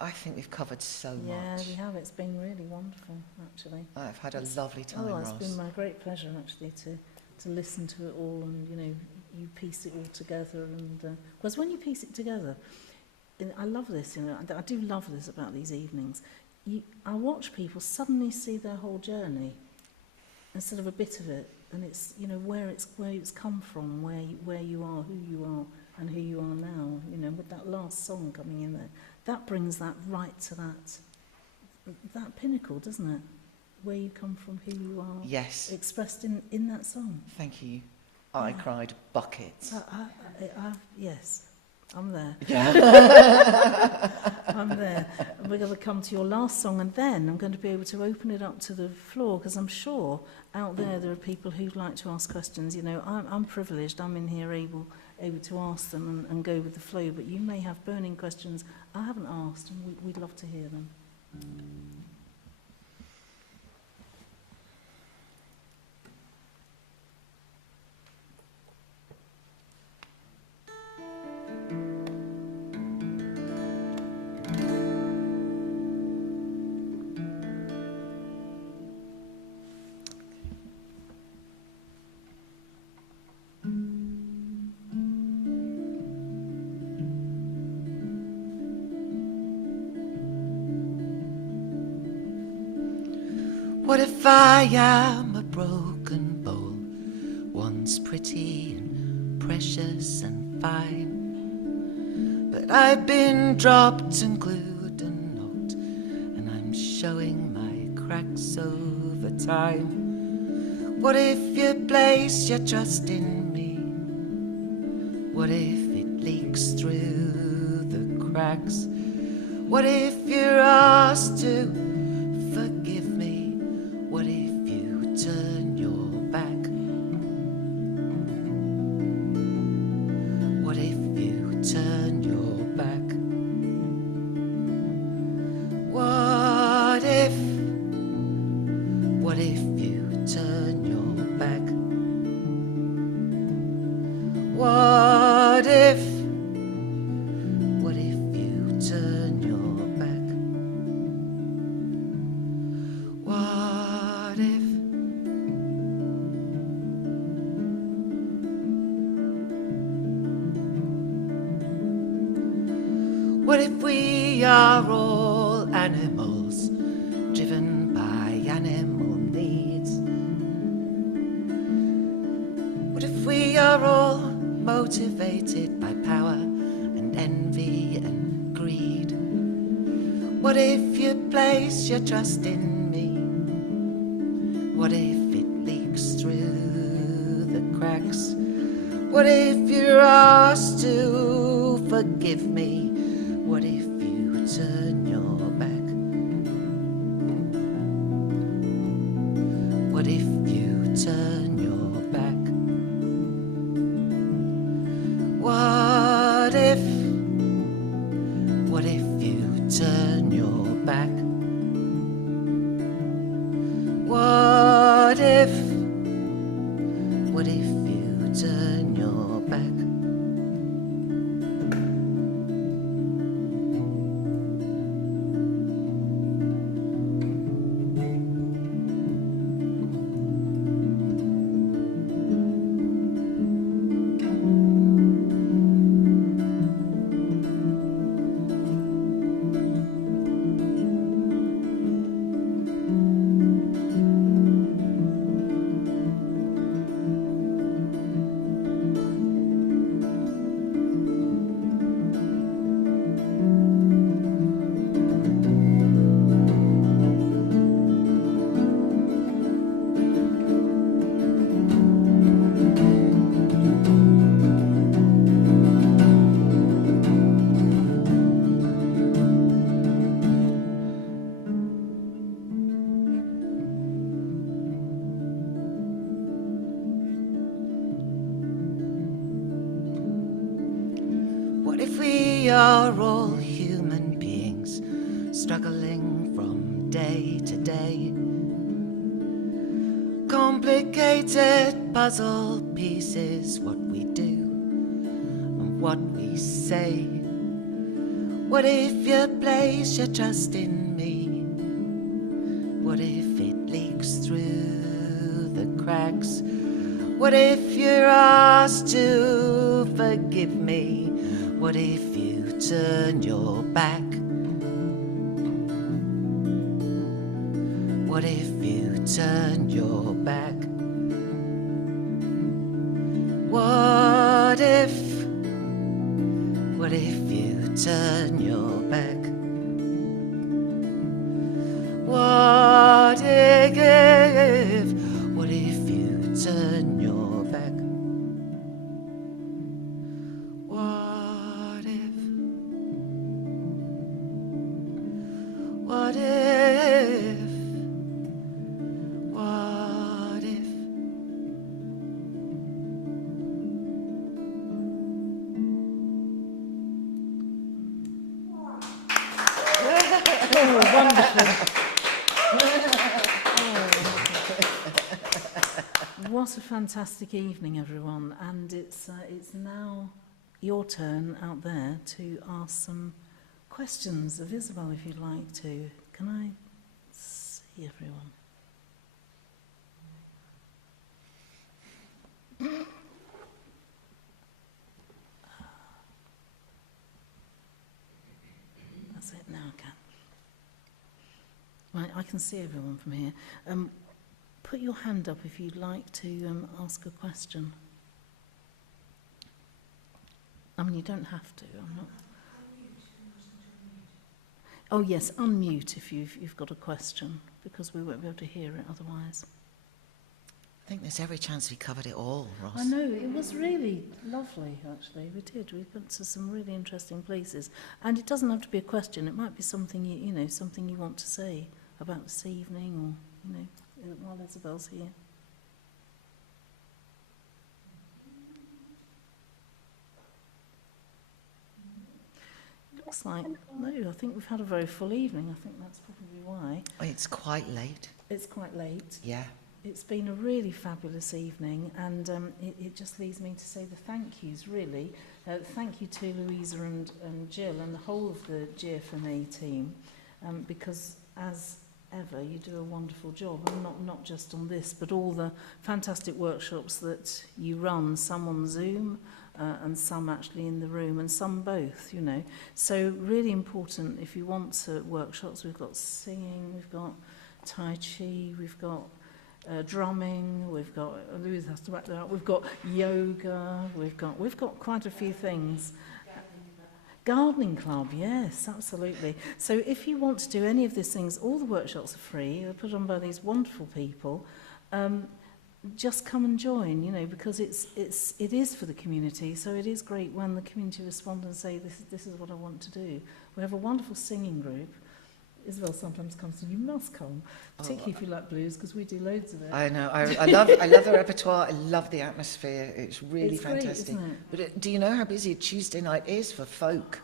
I think we've covered so Yeah, much. we have. It's been really wonderful, actually. I've had a lovely time, Oh, it's Ross. been my great pleasure, actually, to listen to it all, and, you know, you piece it all together. And because when you piece it together, and I love this, you know, I do love this about these evenings. I watch people suddenly see their whole journey instead of a bit of it, and it's, you know, where it's come from, where you are, who you are, and who you are now. You know, with that last song coming in there, that brings that right to that pinnacle, doesn't it? Where you come from, who you are. Yes. Expressed in that song. Thank you. I cried buckets. Yes. I'm there. Yeah. I'm there. We're going to come to your last song, and then I'm going to be able to open it up to the floor, because I'm sure out there are people who'd like to ask questions. You know, I'm privileged. I'm in here able to ask them and go with the flow, but you may have burning questions I haven't asked, and we'd love to hear them. What if I am a broken bowl, once pretty and precious and fine, but I've been dropped and glued and knocked, and I'm showing my cracks over time. What if you place your trust in me? What if it leaks through the cracks? What if you're asked to forgive me? What if you turn your back? What if you turn your back? What if you turn your back? What if you turn your back? What if? What if we are all animals, driven by animal needs? What if we are all motivated by power and envy and greed? What if you place your trust in me? What if it leaks through the cracks? What if you're asked to forgive me? What if you turn your back? What if you turn your back? What if you turn your back? What if you turn your back? What if we are all human beings, struggling from day to day? Complicated puzzle pieces, what we do and what we say. What if you place your trust in me? What if it leaks through the cracks? What if you're asked to forgive me? What if you turn your back? What if you turn your back? What if you turn your back? What if you turn your back? What What a fantastic evening, everyone. And it's now your turn out there to ask some questions of Isabel, if you'd like to. Can I see everyone? That's it, now I can. Right, I can see everyone from here. Put your hand up if you'd like to ask a question. I mean, you don't have to. I'm not. Oh yes, unmute if you've got a question, because we won't be able to hear it otherwise. I think there's every chance we covered it all, Ross. I know, it was really lovely, actually. We did. We went to some really interesting places. And it doesn't have to be a question. It might be something, you know, something you want to say about this evening, or, you know, while Isabel's here. Looks like, no, I think we've had a very full evening. I think that's probably why. It's quite late. It's quite late. Yeah. It's been a really fabulous evening, and it just leaves me to say the thank yous, really. Thank you to Louisa and Jill and the whole of the GFMA team, because as ever, you do a wonderful job, and not just on this, but all the fantastic workshops that you run, some on Zoom, and some actually in the room, and some both, you know. So really important, if you want workshops, we've got singing, we've got Tai Chi, we've got drumming, we've got, Louise has to wrap that up, we've got yoga, we've got quite a few things. Gardening club, yes, absolutely. So if you want to do any of these things, all the workshops are free. They're put on by these wonderful people. Just come and join, you know, because it is for the community. So it is great when the community respond and say, this is what I want to do. We have a wonderful singing group. Isabel sometimes comes and you must come, particularly if you like blues, because we do loads of it. I know. I love the repertoire. I love the atmosphere. It's really fantastic. Great, isn't it? But do you know how busy a Tuesday night is for folk?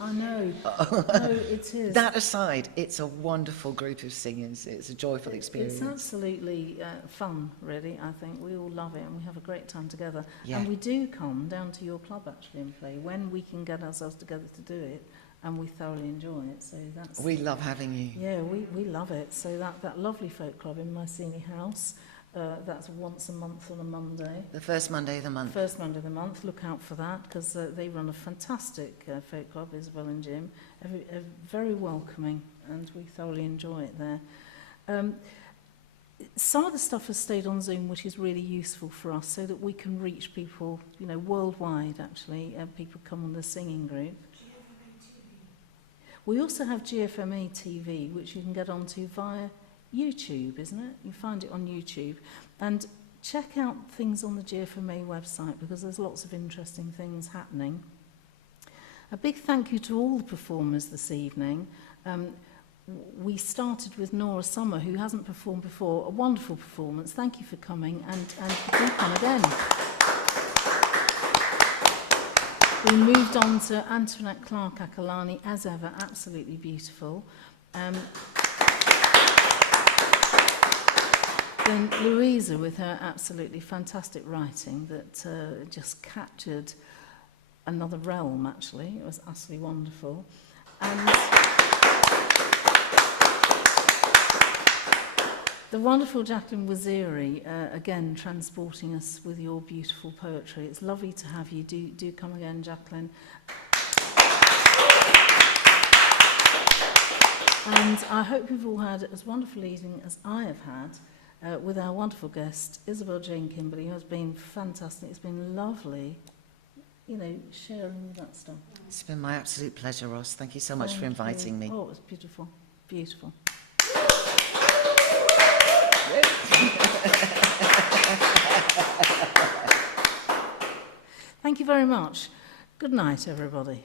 I know. No, it is. That aside, it's a wonderful group of singers. It's a joyful experience. It's absolutely fun, really, I think. We all love it and we have a great time together. Yeah. And we do come down to your club, actually, and play when we can get ourselves together to do it, and we thoroughly enjoy it. So that's... We love having you. Yeah, we love it. So that lovely folk club in Mycenae House, that's once a month on a Monday. The first Monday of the month. First Monday of the month. Look out for that, because they run a fantastic folk club, Isabel and Jim. Very welcoming, and we thoroughly enjoy it there. Some of the stuff has stayed on Zoom, which is really useful for us, so that we can reach people, you know, worldwide, actually. People come on the singing group. We also have GFMA TV, which you can get onto via YouTube, isn't it? You find it on YouTube. And check out things on the GFMA website, because there's lots of interesting things happening. A big thank you to all the performers this evening. We started with Nora Summer, who hasn't performed before. A wonderful performance. Thank you for coming, and do come again. We moved on to Antoinette Clark-Akalani, as ever, absolutely beautiful. Then Louisa, with her absolutely fantastic writing that just captured another realm, actually. It was utterly wonderful. And the wonderful Jacqueline Waziri, again, transporting us with your beautiful poetry. It's lovely to have you. Do come again, Jacqueline. And I hope you've all had as wonderful an evening as I have had with our wonderful guest, Isabel Jane Kimberley, who has been fantastic. It's been lovely, you know, sharing all that stuff. It's been my absolute pleasure, Ross. Thank you so much for inviting me. Oh, it was beautiful. Beautiful. Thank you very much. Good night, everybody.